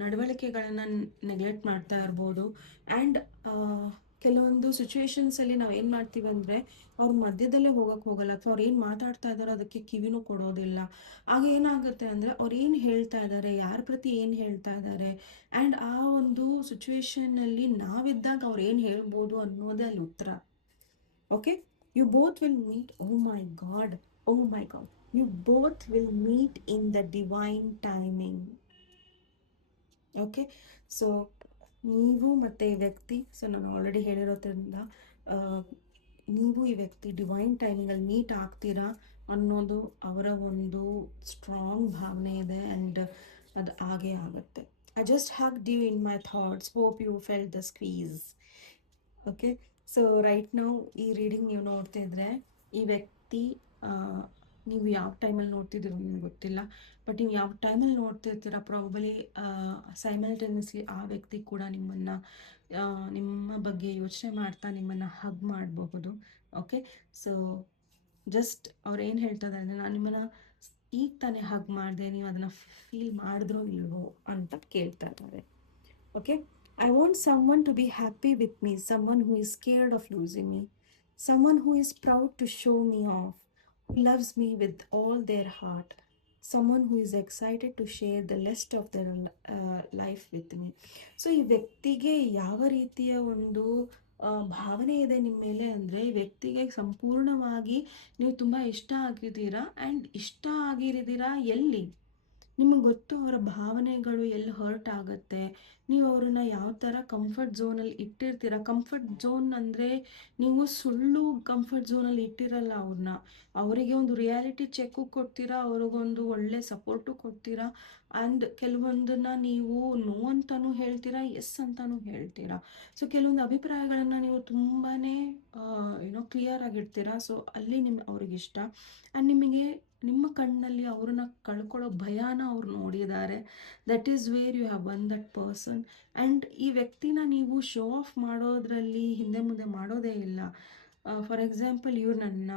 ನಡವಳಿಕೆಗಳನ್ನು ನೆಗ್ಲೆಕ್ಟ್ ಮಾಡ್ತಾ ಇರ್ಬೋದು. ಆ್ಯಂಡ್ ಕೆಲವೊಂದು ಸಿಚುವೇಶನ್ಸಲ್ಲಿ ನಾವು ಏನು ಮಾಡ್ತೀವಿ ಅಂದರೆ, ಅವ್ರ ಮಧ್ಯದಲ್ಲೇ ಹೋಗೋಕ್ಕೆ ಹೋಗಲ್ಲ, ಅಥವಾ ಅವ್ರು ಏನು ಮಾತಾಡ್ತಾ ಇದ್ದಾರೋ ಅದಕ್ಕೆ ಕಿವಿನೂ ಕೊಡೋದಿಲ್ಲ. ಆಗ ಏನಾಗುತ್ತೆ ಅಂದರೆ, ಅವ್ರು ಏನು ಹೇಳ್ತಾ ಇದ್ದಾರೆ, ಯಾರ ಪ್ರತಿ ಏನು ಹೇಳ್ತಾ ಇದ್ದಾರೆ, ಆ್ಯಂಡ್ ಆ ಒಂದು ಸಿಚುವೇಶನ್ನಲ್ಲಿ ನಾವಿದ್ದಾಗ ಅವ್ರು ಏನು ಹೇಳ್ಬೋದು ಅನ್ನೋದೇ ಅಲ್ಲಿ ಉತ್ತರ. Okay, you both will meet. Oh my god, you both will meet in the divine timing. Okay, so ನೀವು ಮತ್ತು ಈ ವ್ಯಕ್ತಿ, ಸೊ ನಾನು ಆಲ್ರೆಡಿ ಹೇಳಿರೋದ್ರಿಂದ ನೀವು ಈ ವ್ಯಕ್ತಿ ಡಿವೈನ್ ಟೈಮಿಂಗಲ್ಲಿ ಮೀಟ್ ಆಗ್ತೀರಾ ಅನ್ನೋದು ಅವರ ಒಂದು ಸ್ಟ್ರಾಂಗ್ ಭಾವನೆ ಇದೆ. ಆ್ಯಂಡ್ ಅದು ಆಗೇ ಆಗುತ್ತೆ. I just have you in my thoughts, hope you felt the squeeze. Okay, so right ನಾವು ಈ ರೀಡಿಂಗ್ ನೀವು ನೋಡ್ತಿದ್ರೆ, ಈ ವ್ಯಕ್ತಿ ನೀವು ಯಾವ ಟೈಮಲ್ಲಿ ನೋಡ್ತಿದ್ದೀರೋ ನಿಮ್ಗೆ ಗೊತ್ತಿಲ್ಲ, ಬಟ್ ನೀವು ಯಾವ ಟೈಮಲ್ಲಿ ನೋಡ್ತಿರ್ತೀರ, ಪ್ರಾಬಲಿ ಸೈಮಲ್ಟೇನಿಯಸ್ಲಿ ಆ ವ್ಯಕ್ತಿ ಕೂಡ ನಿಮ್ಮ ಬಗ್ಗೆ ಯೋಚನೆ ಮಾಡ್ತಾ ನಿಮ್ಮನ್ನು ಹಗ್ ಮಾಡಬಹುದು. ಓಕೆ, ಸೊ ಜಸ್ಟ್ ಅವ್ರು ಏನು ಹೇಳ್ತಾ ಇದ್ದಾರೆ ಅಂದರೆ, ನಾನು ನಿಮ್ಮನ್ನು ಈಗ ತಾನೇ ಹಗ್ ಮಾಡಿದೆ, ನೀವು ಅದನ್ನು ಫೀಲ್ ಮಾಡಿದ್ರೋ ಇಲ್ವೋ ಅಂತ ಕೇಳ್ತಾ ಇದ್ದಾರೆ. Okay, I want someone to be happy with me, someone who is scared of losing me, someone who is proud to show me off, who loves me with all their heart, someone who is excited to share the rest of their life with me. So ಈ ವ್ಯಕ್ತಿಗೆ ಯಾವ ರೀತಿಯ ಒಂದು ಭಾವನೆ ಇದೆ ನಿಮ್ಮ ಮೇಲೆ ಅಂದರೆ, ಈ ವ್ಯಕ್ತಿಗೆ ಸಂಪೂರ್ಣವಾಗಿ ನೀವು ತುಂಬ ಇಷ್ಟ ಆಗಿದ್ದೀರಾ. ಆ್ಯಂಡ್ ಇಷ್ಟ ಆಗಿರಿದ್ದೀರಾ ಎಲ್ಲಿ ನಿಮಗೆ ಗೊತ್ತು, ಅವರ ಭಾವನೆಗಳು ಎಲ್ಲಿ ಹರ್ಟ್ ಆಗುತ್ತೆ, ನೀವು ಅವ್ರನ್ನ ಯಾವ ಥರ ಕಂಫರ್ಟ್ ಝೋನಲ್ಲಿ ಇಟ್ಟಿರ್ತೀರ. ಕಂಫರ್ಟ್ ಝೋನ್ ಅಂದರೆ ನೀವು ಸುಳ್ಳು ಕಂಫರ್ಟ್ ಝೋನಲ್ಲಿ ಇಟ್ಟಿರಲ್ಲ ಅವ್ರನ್ನ, ಅವರಿಗೆ ಒಂದು ರಿಯಾಲಿಟಿ ಚೆಕ್ಕು ಕೊಡ್ತೀರಾ, ಅವ್ರಿಗೊಂದು ಒಳ್ಳೆ ಸಪೋರ್ಟು ಕೊಡ್ತೀರಾ. ಆ್ಯಂಡ್ ಕೆಲವೊಂದನ್ನು ನೀವು ನೋ ಅಂತಲೂ ಹೇಳ್ತೀರಾ, ಎಸ್ ಅಂತಲೂ ಹೇಳ್ತೀರಾ. ಸೊ ಕೆಲವೊಂದು ಅಭಿಪ್ರಾಯಗಳನ್ನು ನೀವು ತುಂಬಾ ಕ್ಲಿಯರ್ ಆಗಿರ್ತೀರಾ. ಸೊ ಅಲ್ಲಿ ಅವ್ರಿಗಿಷ್ಟ. ಆ್ಯಂಡ್ ನಿಮಗೆ ನಿಮ್ಮ ಕಣ್ಣಲ್ಲಿ ಅವ್ರನ್ನ ಕಳ್ಕೊಳ್ಳೋ ಭಯನ ಅವ್ರು ನೋಡಿದ್ದಾರೆ. That is where you have won that person. And ಈ ವ್ಯಕ್ತಿನ ನೀವು ಶೋ ಆಫ್ ಮಾಡೋದ್ರಲ್ಲಿ ಹಿಂದೆ ಮುಂದೆ ಮಾಡೋದೇ ಇಲ್ಲ. ಫಾರ್ ಎಕ್ಸಾಂಪಲ್, ಇವ್ರು ನನ್ನ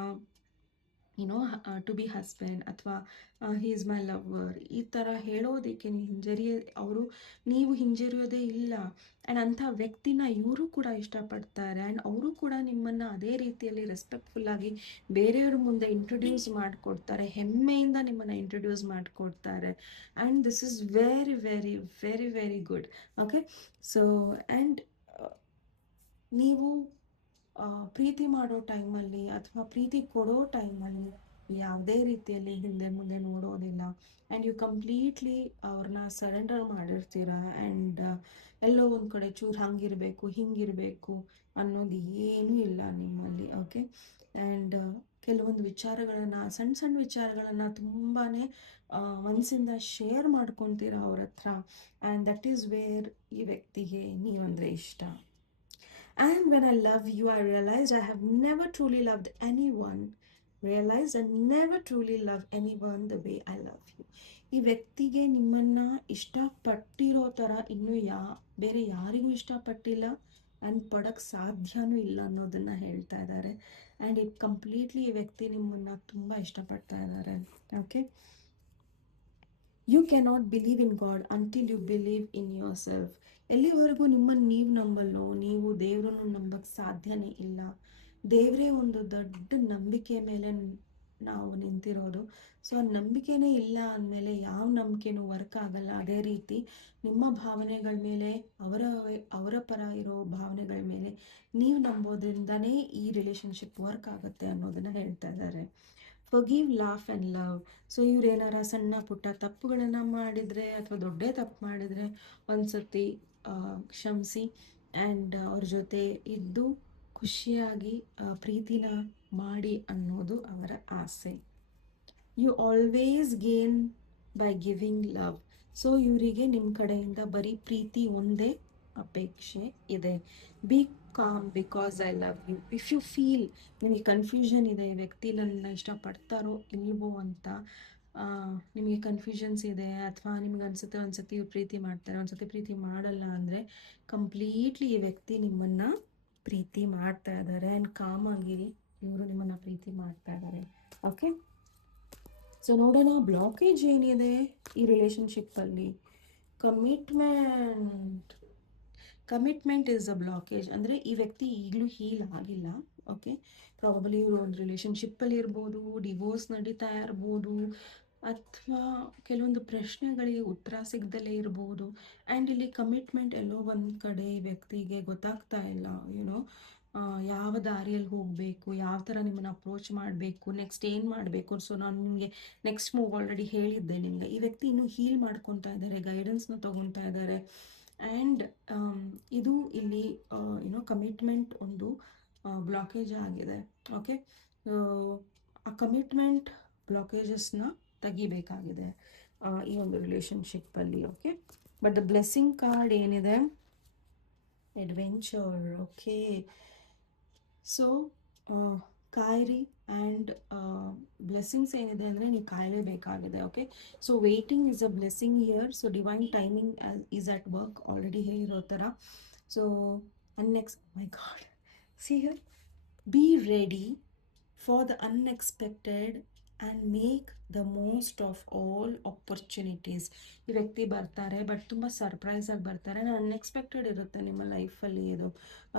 ಟು ಬಿ ಹಸ್ಬೆಂಡ್, ಅಥವಾ ಹಿ ಈಸ್ ಮೈ ಲವರ್, ಈ ಥರ ಹೇಳೋದಕ್ಕೆ ನೀವು ಹಿಂಜರಿಯೋದೇ ಇಲ್ಲ. ಆ್ಯಂಡ್ ಅಂಥ ವ್ಯಕ್ತಿನ ಇವರು ಕೂಡ ಇಷ್ಟಪಡ್ತಾರೆ. ಆ್ಯಂಡ್ ಅವರು ಕೂಡ ನಿಮ್ಮನ್ನು ಅದೇ ರೀತಿಯಲ್ಲಿ ರೆಸ್ಪೆಕ್ಟ್ಫುಲ್ಲಾಗಿ ಬೇರೆಯವ್ರ ಮುಂದೆ ಇಂಟ್ರೊಡ್ಯೂಸ್ ಮಾಡಿಕೊಡ್ತಾರೆ, ಹೆಮ್ಮೆಯಿಂದ ನಿಮ್ಮನ್ನು ಇಂಟ್ರೊಡ್ಯೂಸ್ ಮಾಡಿಕೊಡ್ತಾರೆ. And this is very very very very good. Okay, so and ನೀವು ಪ್ರೀತಿ ಮಾಡೋ ಟೈಮಲ್ಲಿ ಅಥವಾ ಪ್ರೀತಿ ಕೊಡೋ ಟೈಮಲ್ಲಿ ಯಾವುದೇ ರೀತಿಯಲ್ಲಿ ಹಿಂದೆ ಮುಂದೆ ನೋಡೋದಿಲ್ಲ. ಆ್ಯಂಡ್ ಯು ಕಂಪ್ಲೀಟ್ಲಿ ಅವ್ರನ್ನ ಸರೆಂಡರ್ ಮಾಡಿರ್ತೀರ. ಆ್ಯಂಡ್ ಎಲ್ಲೋ ಒಂದು ಕಡೆ ಚೂರು ಹಂಗಿರಬೇಕು ಹಿಂಗಿರಬೇಕು ಅನ್ನೋದು ಏನೂ ಇಲ್ಲ ನಿಮ್ಮಲ್ಲಿ. ಓಕೆ, ಆ್ಯಂಡ್ ಕೆಲವೊಂದು ವಿಚಾರಗಳನ್ನು, ಸಣ್ಣ ಸಣ್ಣ ವಿಚಾರಗಳನ್ನು ತುಂಬಾ ಮನಸ್ಸಿಂದ ಶೇರ್ ಮಾಡ್ಕೊತೀರ ಅವ್ರ ಹತ್ರ. ಆ್ಯಂಡ್ ದಟ್ ಈಸ್ ವೇರ್ ಈ ವ್ಯಕ್ತಿಗೆ ನೀವಂದರೆ ಇಷ್ಟ. And when I love you, I realized I have never truly loved anyone. Realized I never truly loved anyone the way I love you. ಈ ವ್ಯಕ್ತಿಗೆ ನಿಮ್ಮನ್ನು ಇಷ್ಟಪಟ್ಟಿರೋ ಥರ ಇನ್ನೂ ಬೇರೆ ಯಾರಿಗೂ ಇಷ್ಟಪಟ್ಟಿಲ್ಲ. ಆ್ಯಂಡ್ ಪಡೋಕ್ಕೆ ಸಾಧ್ಯನೂ ಇಲ್ಲ ಅನ್ನೋದನ್ನು ಹೇಳ್ತಾ ಇದ್ದಾರೆ. ಆ್ಯಂಡ್ ಇದು ಕಂಪ್ಲೀಟ್ಲಿ ಈ ವ್ಯಕ್ತಿ ನಿಮ್ಮನ್ನು ತುಂಬ ಇಷ್ಟಪಡ್ತಾ ಇದ್ದಾರೆ. Okay, you cannot believe in God until you believe in yourself. ಎಲ್ಲಿವರೆಗೂ ನಿಮ್ಮನ್ನು ನೀವು ನಂಬಲ್ಲೋ, ನೀವು ದೇವರನ್ನು ನಂಬಕ್ಕೆ ಸಾಧ್ಯನೇ ಇಲ್ಲ. ದೇವರೇ ಒಂದು ದೊಡ್ಡ ನಂಬಿಕೆ ಮೇಲೆ ನಾವು ನಿಂತಿರೋದು. ಸೊ ಆ ನಂಬಿಕೆನೇ ಇಲ್ಲ ಅಂದಮೇಲೆ ಯಾವ ನಂಬಿಕೆನೂ ವರ್ಕ್ ಆಗಲ್ಲ. ಅದೇ ರೀತಿ ನಿಮ್ಮ ಭಾವನೆಗಳ ಮೇಲೆ, ಅವರ ಪರ ಇರೋ ಭಾವನೆಗಳ ಮೇಲೆ ನೀವು ನಂಬೋದ್ರಿಂದನೇ ಈ ರಿಲೇಷನ್ಶಿಪ್ ವರ್ಕ್ ಆಗುತ್ತೆ ಅನ್ನೋದನ್ನು ಹೇಳ್ತಾ ಇದ್ದಾರೆ. Forgive, laugh and love. So ಇವ್ರು ಏನಾರ ಸಣ್ಣ ಪುಟ್ಟ ತಪ್ಪುಗಳನ್ನು ಮಾಡಿದರೆ ಅಥವಾ ದೊಡ್ಡ ತಪ್ಪು ಮಾಡಿದರೆ ಒಂದ್ಸತಿ ಕ್ಷಮಿಸಿ ಆ್ಯಂಡ್ ಅವ್ರ ಜೊತೆ ಇದ್ದು ಖುಷಿಯಾಗಿ ಪ್ರೀತಿನ ಮಾಡಿ ಅನ್ನೋದು ಅವರ ಆಸೆ. You always gain by giving love. So ಇವರಿಗೆ ನಿಮ್ಮ ಕಡೆಯಿಂದ ಬರೀ ಪ್ರೀತಿ ಒಂದೇ ಅಪೇಕ್ಷೆ ಇದೆ. Be calm because I love you. If you feel ನಿಮಗೆ ಕನ್ಫ್ಯೂಷನ್ ಇದೆ, ಈ ವ್ಯಕ್ತಿ ನನ್ನ ಇಷ್ಟಪಡ್ತಾರೋ ಇಲ್ವೋ ಅಂತ ನಿಮಗೆ ಕನ್ಫ್ಯೂಷನ್ಸ್ ಇದೆ, ಅಥವಾ ನಿಮ್ಗೆ ಅನ್ಸುತ್ತೆ ಒಂದ್ಸತಿ ಇವ್ರು ಪ್ರೀತಿ ಮಾಡ್ತಾರೆ, ಒಂದ್ಸತಿ ಪ್ರೀತಿ ಮಾಡಲ್ಲ ಅಂದರೆ ಕಂಪ್ಲೀಟ್ಲಿ ಈ ವ್ಯಕ್ತಿ ನಿಮ್ಮನ್ನು ಪ್ರೀತಿ ಮಾಡ್ತಾ ಇದ್ದಾರೆ. ಆ್ಯಂಡ್ ಕಾಮ್ ಆಗಿರಿ, ಇವರು ನಿಮ್ಮನ್ನು ಪ್ರೀತಿ ಮಾಡ್ತಾ ಇದ್ದಾರೆ. ಓಕೆ, ಸೊ ನೋಡೋಣ ಬ್ಲಾಕೇಜ್ ಏನಿದೆ ಈ ರಿಲೇಷನ್ಶಿಪ್ಪಲ್ಲಿ. Commitment is a blockage. ಅಂದರೆ ಈ ವ್ಯಕ್ತಿ ಈಗಲೂ ಹೀಲ್ ಆಗಿಲ್ಲ. ಓಕೆ, ಪ್ರಾಬಬಲಿ ಇವರು ಒಂದು ರಿಲೇಷನ್ಶಿಪ್ಪಲ್ಲಿ ಇರ್ಬೋದು, ಡಿವೋರ್ಸ್ ನಡೀತಾ ಇರ್ಬೋದು, ಅಥವಾ ಕೆಲವೊಂದು ಪ್ರಶ್ನೆಗಳಿಗೆ ಉತ್ತರ ಸಿಗದಲ್ಲೇ ಇರ್ಬೋದು. ಆ್ಯಂಡ್ ಇಲ್ಲಿ ಕಮಿಟ್ಮೆಂಟ್ ಎಲ್ಲೋ ಒಂದು ಕಡೆ ಈ ವ್ಯಕ್ತಿಗೆ ಗೊತ್ತಾಗ್ತಾ ಇಲ್ಲ, ಯುನೋ ಯಾವ ದಾರಿಯಲ್ಲಿ ಹೋಗಬೇಕು, ಯಾವ ಥರ ನಿಮ್ಮನ್ನು ಅಪ್ರೋಚ್ ಮಾಡಬೇಕು, ನೆಕ್ಸ್ಟ್ ಏನು ಮಾಡಬೇಕು. ಸೊ ನಾನು ನಿಮಗೆ ನೆಕ್ಸ್ಟ್ ಮೂವ್ ಆಲ್ರೆಡಿ ಹೇಳಿದ್ದೆ ನಿಮಗೆ. ಈ ವ್ಯಕ್ತಿ ಇನ್ನೂ ಹೀಲ್ ಮಾಡ್ಕೊತಾ ಇದ್ದಾರೆ, ಗೈಡೆನ್ಸ್ನ ತೊಗೊತಾ ಇದ್ದಾರೆ. ಆ್ಯಂಡ್ ಇದು ಇಲ್ಲಿ ಕಮಿಟ್ಮೆಂಟ್ ಒಂದು ಬ್ಲಾಕೇಜ್ ಆಗಿದೆ. ಓಕೆ, ಆ ಕಮಿಟ್ಮೆಂಟ್ ಬ್ಲಾಕೇಜಸ್ನ ತೆಗಿಬೇಕಾಗಿದೆ ಈ ಒಂದು ರಿಲೇಷನ್ಶಿಪ್ಪಲ್ಲಿ. Okay, but the blessing card ಏನಿದೆ, ಅಡ್ವೆಂಚರ್. ಓಕೆ, ಸೊ ಕಾಯಿರಿ ಆ್ಯಂಡ್ ಬ್ಲೆಸ್ಸಿಂಗ್ಸ್ ಏನಿದೆ ಅಂದರೆ ನೀವು ಕಾಯಲೇಬೇಕಾಗಿದೆ. Okay, so waiting is a blessing here. So divine timing is at work, already ಹೇಳಿರೋ ಥರ. So next, my god, see here, be ready for the unexpected and make the most of all opportunities. ಈ ವ್ಯಕ್ತಿ ಬರ್ತಾರೆ, but ತುಂಬ ಸರ್ಪ್ರೈಸಾಗಿ ಬರ್ತಾರೆ. Unexpected ಇರುತ್ತೆ ನಿಮ್ಮ ಲೈಫಲ್ಲಿ ಇದು.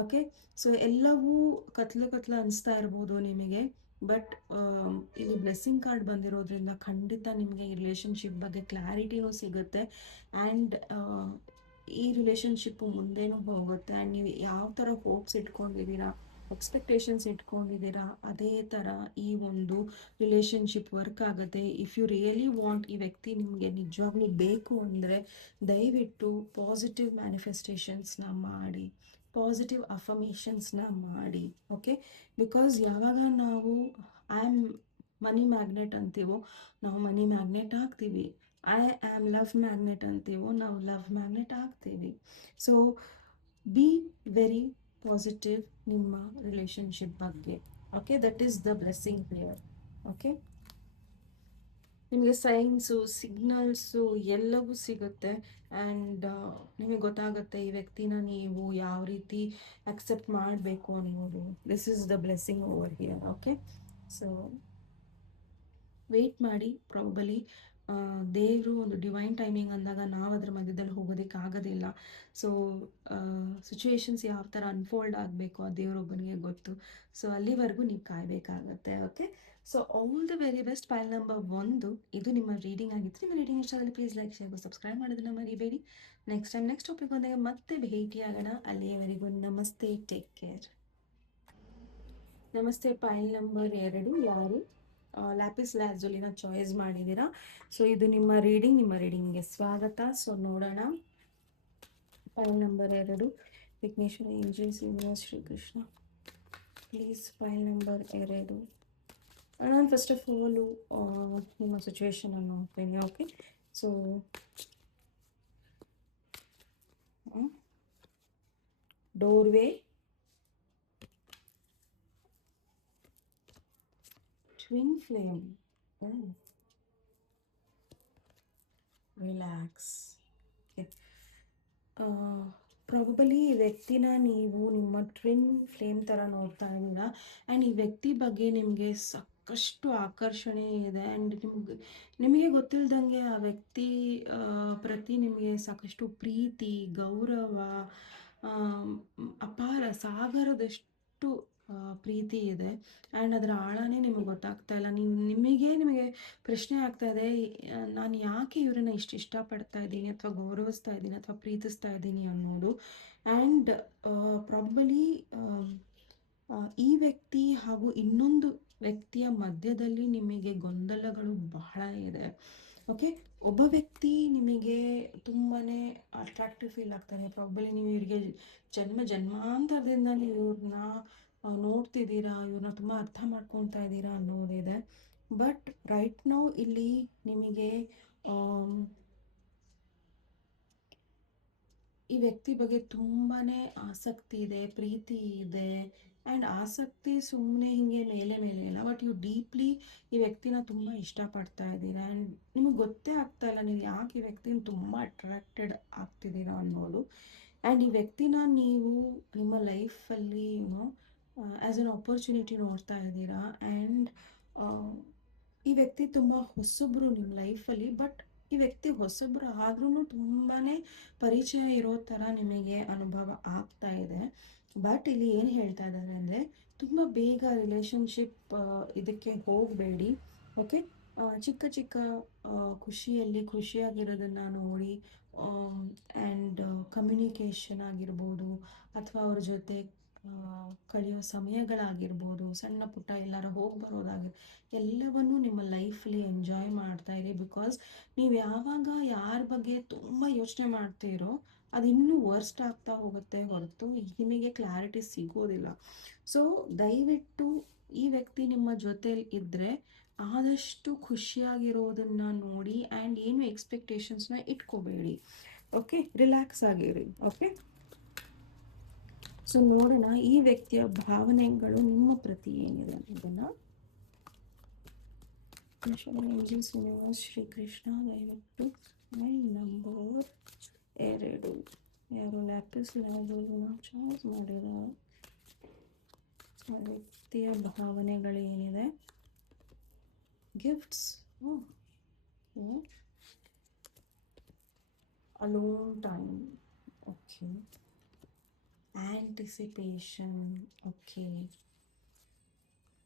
ಓಕೆ, ಸೊ ಎಲ್ಲವೂ ಕತ್ಲು ಅನಿಸ್ತಾ ಇರ್ಬೋದು ನಿಮಗೆ, ಬಟ್ ಇಲ್ಲಿ ಬ್ಲೆಸ್ಸಿಂಗ್ ಕಾರ್ಡ್ ಬಂದಿರೋದ್ರಿಂದ ಖಂಡಿತ ನಿಮಗೆ ಈ ರಿಲೇಷನ್ಶಿಪ್ ಬಗ್ಗೆ ಕ್ಲಾರಿಟಿನೂ ಸಿಗುತ್ತೆ. ಆ್ಯಂಡ್ ಈ ರಿಲೇಷನ್ಶಿಪ್ಪು ಮುಂದೇನೂ ಹೋಗುತ್ತೆ. ಆ್ಯಂಡ್ ನೀವು ಯಾವ ಥರ ಹೋಪ್ಸ್ ಇಟ್ಕೊಂಡಿದ್ದೀರಾ, ಎಕ್ಸ್ಪೆಕ್ಟೇಷನ್ಸ್ ಇಟ್ಕೊಂಡಿದ್ದೀರಾ, ಅದೇ ಥರ ಈ ಒಂದು ರಿಲೇಷನ್ಶಿಪ್ ವರ್ಕ್ ಆಗುತ್ತೆ. ಇಫ್ ಯು ರಿಯಲಿ ವಾಂಟ್, ಈ ವ್ಯಕ್ತಿ ನಿಮಗೆ ನಿಜವಾಗ್ಲೂ ಬೇಕು ಅಂದರೆ ದಯವಿಟ್ಟು ಪಾಸಿಟಿವ್ ಮ್ಯಾನಿಫೆಸ್ಟೇಷನ್ಸ್ನ ಮಾಡಿ, ಪಾಸಿಟಿವ್ ಅಫರ್ಮೇಷನ್ಸ್ನ ಮಾಡಿ. ಓಕೆ, ಬಿಕಾಸ್ ಯಾವಾಗ ನಾವು ಐ ಆಮ್ ಮನಿ ಮ್ಯಾಗ್ನೆಟ್ ಅಂತೀವೋ ನಾವು ಮನಿ ಮ್ಯಾಗ್ನೆಟ್ ಆಗ್ತೀವಿ, ಐ ಆಮ್ ಲವ್ ಮ್ಯಾಗ್ನೆಟ್ ಅಂತೀವೋ ನಾವು ಲವ್ ಮ್ಯಾಗ್ನೆಟ್ ಆಗ್ತೀವಿ. ಸೊ ಬಿ ವೆರಿ ಪಾಸಿಟಿವ್ ನಿಮ್ಮ ರಿಲೇಷನ್ಶಿಪ್ ಬಗ್ಗೆ. Okay, that is the blessing here. Okay, ನಿಮಗೆ ಸೈನ್ಸು, ಸಿಗ್ನಲ್ಸು ಎಲ್ಲವೂ ಸಿಗುತ್ತೆ. ಆ್ಯಂಡ್ ನಿಮಗೆ ಗೊತ್ತಾಗುತ್ತೆ ಈ ವ್ಯಕ್ತಿನ ನೀವು ಯಾವ ರೀತಿ ಅಕ್ಸೆಪ್ಟ್ ಮಾಡಬೇಕು ಅನ್ನೋದು. This is the blessing over here. Okay, so wait ಮಾಡಿ. ಪ್ರಾಬಲಿ ದೇವರು ಒಂದು ಡಿವೈನ್ ಟೈಮಿಂಗ್ ಅಂದಾಗ ನಾವು ಅದ್ರ ಮಧ್ಯದಲ್ಲಿ ಹೋಗೋದಕ್ಕೆ ಆಗೋದಿಲ್ಲ. ಸೊ ಸಿಚುವೇಶನ್ಸ್ ಯಾವ ಥರ ಅನ್ಫೋಲ್ಡ್ ಆಗಬೇಕು ಆ ದೇವರೊಬ್ಬನಿಗೆ ಗೊತ್ತು. ಸೊ ಅಲ್ಲಿವರೆಗೂ ನೀವು ಕಾಯಬೇಕಾಗತ್ತೆ. Okay, so all the very best. File number 1 ಇದು ನಿಮ್ಮ ರೀಡಿಂಗ್ ಆಗಿತ್ತು. ನಿಮ್ಮ ರೀಡಿಂಗ್ ಇಷ್ಟ ಆದರೆ ಪ್ಲೀಸ್ ಲೈಕ್, ಶೇರ್, ಸಬ್ಸ್ಕ್ರೈಬ್ ಮಾಡೋದನ್ನ ಮರಿಬೇಡಿ. ನೆಕ್ಸ್ಟ್ ಟೈಮ್ ನೆಕ್ಸ್ಟ್ ಟಾಪಿಕ್ ಬಂದಾಗ ಮತ್ತೆ ಭೇಟಿಯಾಗೋಣ. ಅಲ್ಲಿಯವರೆಗೂ ನಮಸ್ತೆ, ಟೇಕ್ ಕೇರ್. ನಮಸ್ತೆ. ಫೈಲ್ ನಂಬರ್ 2 ಯಾರು ಲ್ಯಾಪಿಸ್ ಲ್ಯಾಜುಲಿನ ಚಾಯ್ಸ್ ಮಾಡಿದ್ದೀರಾ? ಸೊ ಇದು ನಿಮ್ಮ ರೀಡಿಂಗ್ಗೆ ಸ್ವಾಗತ. ಸೊ ನೋಡೋಣ. File number 2 Vighneshwara angel Srinivas Srikrishna. Please file number 2. ನಾನು ಫಸ್ಟ್ ಆಫ್ ಆಲು ನಿಮ್ಮ ಸಿಚುವೇಶನ್ ನೋಡ್ತೀನಿ. Okay, so doorway, twin flame, relax. Okay, probably ಈ ವ್ಯಕ್ತಿನ ನೀವು ನಿಮ್ಮ ಟ್ವಿನ್ ಫ್ಲೇಮ್ ಥರ ನೋಡ್ತಾ ಇದ್ದೀರಾ. ಆ್ಯಂಡ್ ಈ ವ್ಯಕ್ತಿ ಬಗ್ಗೆ ನಿಮಗೆ ಸಾಕಷ್ಟು ಆಕರ್ಷಣೆ ಇದೆ. ಆ್ಯಂಡ್ ನಿಮಗೆ ಗೊತ್ತಿಲ್ದಂಗೆ ಆ ವ್ಯಕ್ತಿ ಪ್ರತಿ ನಿಮಗೆ ಸಾಕಷ್ಟು ಪ್ರೀತಿ, ಗೌರವ, ಅಪಾರ ಸಾಗರದಷ್ಟು ಪ್ರೀತಿ ಇದೆ. ಆ್ಯಂಡ್ ಅದರ ಆಳನೇ ನಿಮಗೆ ಗೊತ್ತಾಗ್ತಾ ಇಲ್ಲ. ನಿಮಗೆ ಪ್ರಶ್ನೆ ಆಗ್ತಾ ಇದೆ, ನಾನು ಯಾಕೆ ಇವ್ರನ್ನ ಇಷ್ಟು ಇಷ್ಟಪಡ್ತಾ ಇದ್ದೀನಿ ಅಥವಾ ಗೌರವಿಸ್ತಾ ಇದ್ದೀನಿ ಅಥವಾ ಪ್ರೀತಿಸ್ತಾ ಇದ್ದೀನಿ ಅನ್ನೋದು. ಆ್ಯಂಡ್ ಪ್ರಾಬಲಿ ಈ ವ್ಯಕ್ತಿ ಹಾಗೂ ಇನ್ನೊಂದು ವ್ಯಕ್ತಿಯ ಮಧ್ಯದಲ್ಲಿ ನಿಮಗೆ ಗೊಂದಲಗಳು ಬಹಳ ಇದೆ. ಓಕೆ, ಒಬ್ಬ ವ್ಯಕ್ತಿ ನಿಮಗೆ ತುಂಬಾ ಅಟ್ರಾಕ್ಟಿವ್ ಫೀಲ್ ಆಗ್ತಾನೆ. ಪ್ರಾಬಲಿ ನೀವು ಇವ್ರಿಗೆ ಜನ್ಮಾಂತರದಿಂದ ನೀವು ಇವ್ರನ್ನ ನೋಡ್ತಿದ್ದೀರಾ, ಇವ್ರನ್ನ ತುಂಬ ಅರ್ಥ ಮಾಡ್ಕೊತಾ ಇದ್ದೀರಾ ಅನ್ನೋದಿದೆ. ಬಟ್ ರೈಟ್ ನೌ ಇಲ್ಲಿ ನಿಮಗೆ ಈ ವ್ಯಕ್ತಿ ಬಗ್ಗೆ ತುಂಬಾ ಆಸಕ್ತಿ ಇದೆ, ಪ್ರೀತಿ ಇದೆ. ಆ್ಯಂಡ್ ಆಸಕ್ತಿ ಸುಮ್ಮನೆ ಹಿಂಗೆ ಮೇಲೆ ಮೇಲೆ ಇಲ್ಲ, ಬಟ್ ಯು ಡೀಪ್ಲಿ ಈ ವ್ಯಕ್ತಿನ ತುಂಬ ಇಷ್ಟಪಡ್ತಾ ಇದ್ದೀರಾ. ಆ್ಯಂಡ್ ನಿಮಗೆ ಗೊತ್ತೇ ಆಗ್ತಾ ಇಲ್ಲ ನೀವು ಯಾಕೆ ಈ ವ್ಯಕ್ತಿನ ತುಂಬ ಅಟ್ರಾಕ್ಟೆಡ್ ಆಗ್ತಿದ್ದೀರಾ ಅನ್ನೋದು. ಆ್ಯಂಡ್ ಈ ವ್ಯಕ್ತಿನ ನೀವು ನಿಮ್ಮ ಲೈಫಲ್ಲಿ ಆ್ಯಸ್ ಅನ್ ಆಪರ್ಚುನಿಟಿ ನೋಡ್ತಾ ಇದ್ದೀರಾ. ಆ್ಯಂಡ್ ಈ ವ್ಯಕ್ತಿ ತುಂಬ ಹೊಸಬ್ರು ನಿಮ್ಮ ಲೈಫಲ್ಲಿ. ಬಟ್ ಈ ವ್ಯಕ್ತಿ ಹೊಸಬ್ರು ಆದ್ರೂ ತುಂಬಾ ಪರಿಚಯ ಇರೋ ಥರ ನಿಮಗೆ ಅನುಭವ ಆಗ್ತಾ ಇದೆ. ಬಟ್ ಇಲ್ಲಿ ಏನು ಹೇಳ್ತಾ ಇದ್ದಾರೆ ಅಂದರೆ, ತುಂಬ ಬೇಗ ರಿಲೇಷನ್ಶಿಪ್ ಇದಕ್ಕೆ ಹೋಗಬೇಡಿ. ಓಕೆ, ಚಿಕ್ಕ ಚಿಕ್ಕ ಖುಷಿಯಾಗಿರೋದನ್ನು ನೋಡಿ. ಆ್ಯಂಡ್ ಕಮ್ಯುನಿಕೇಷನ್ ಆಗಿರ್ಬೋದು, ಅಥವಾ ಅವ್ರ ಜೊತೆ ಕಳೆಯೋ ಸಮಯಗಳಾಗಿರ್ಬೋದು, ಸಣ್ಣ ಪುಟ್ಟ ಎಲ್ಲಾರ ಹೋಗಿ ಎಲ್ಲವನ್ನೂ ನಿಮ್ಮ ಲೈಫಲ್ಲಿ ಎಂಜಾಯ್ ಮಾಡ್ತಾ ಇರಿ. ಬಿಕಾಸ್ ನೀವು ಯಾವಾಗ ಯಾರ ಬಗ್ಗೆ ತುಂಬ ಯೋಚನೆ ಮಾಡ್ತೀರೋ ಅದು ಇನ್ನೂ ವರ್ಸ್ಟ್ ಆಗ್ತಾ ಹೋಗುತ್ತೆ ಹೊರತು ನಿಮಗೆ ಕ್ಲಾರಿಟಿ ಸಿಗೋದಿಲ್ಲ. ಸೊ ದಯವಿಟ್ಟು ಈ ವ್ಯಕ್ತಿ ನಿಮ್ಮ ಜೊತೆಲಿ ಇದ್ದರೆ ಆದಷ್ಟು ಖುಷಿಯಾಗಿರೋದನ್ನು ನೋಡಿ. ಆ್ಯಂಡ್ ಏನು ಎಕ್ಸ್ಪೆಕ್ಟೇಷನ್ಸ್ನ ಇಟ್ಕೋಬೇಡಿ. ಓಕೆ, ರಿಲ್ಯಾಕ್ಸ್ ಆಗಿರಿ. ಓಕೆ, ಸೊ ನೋಡೋಣ ಈ ವ್ಯಕ್ತಿಯ ಭಾವನೆಗಳು ನಿಮ್ಮ ಪ್ರತಿ ಏನಿದೆ ಅನ್ನೋದನ್ನು. ಯೂನಿವರ್ಸ್ ಶ್ರೀಕೃಷ್ಣ ದಯವಿಟ್ಟು ಮೈಲ್ ನಂಬರ್ 2 ಯಾರು ಲ್ಯಾಪಿಸ್ ಲಾಜುಲಿನ ಚಾರ್ಜ್ ಮಾಡಿದ ವ್ಯಕ್ತಿಯ ಭಾವನೆಗಳೇನಿದೆ. Gifts, alone time, okay, anticipation, okay.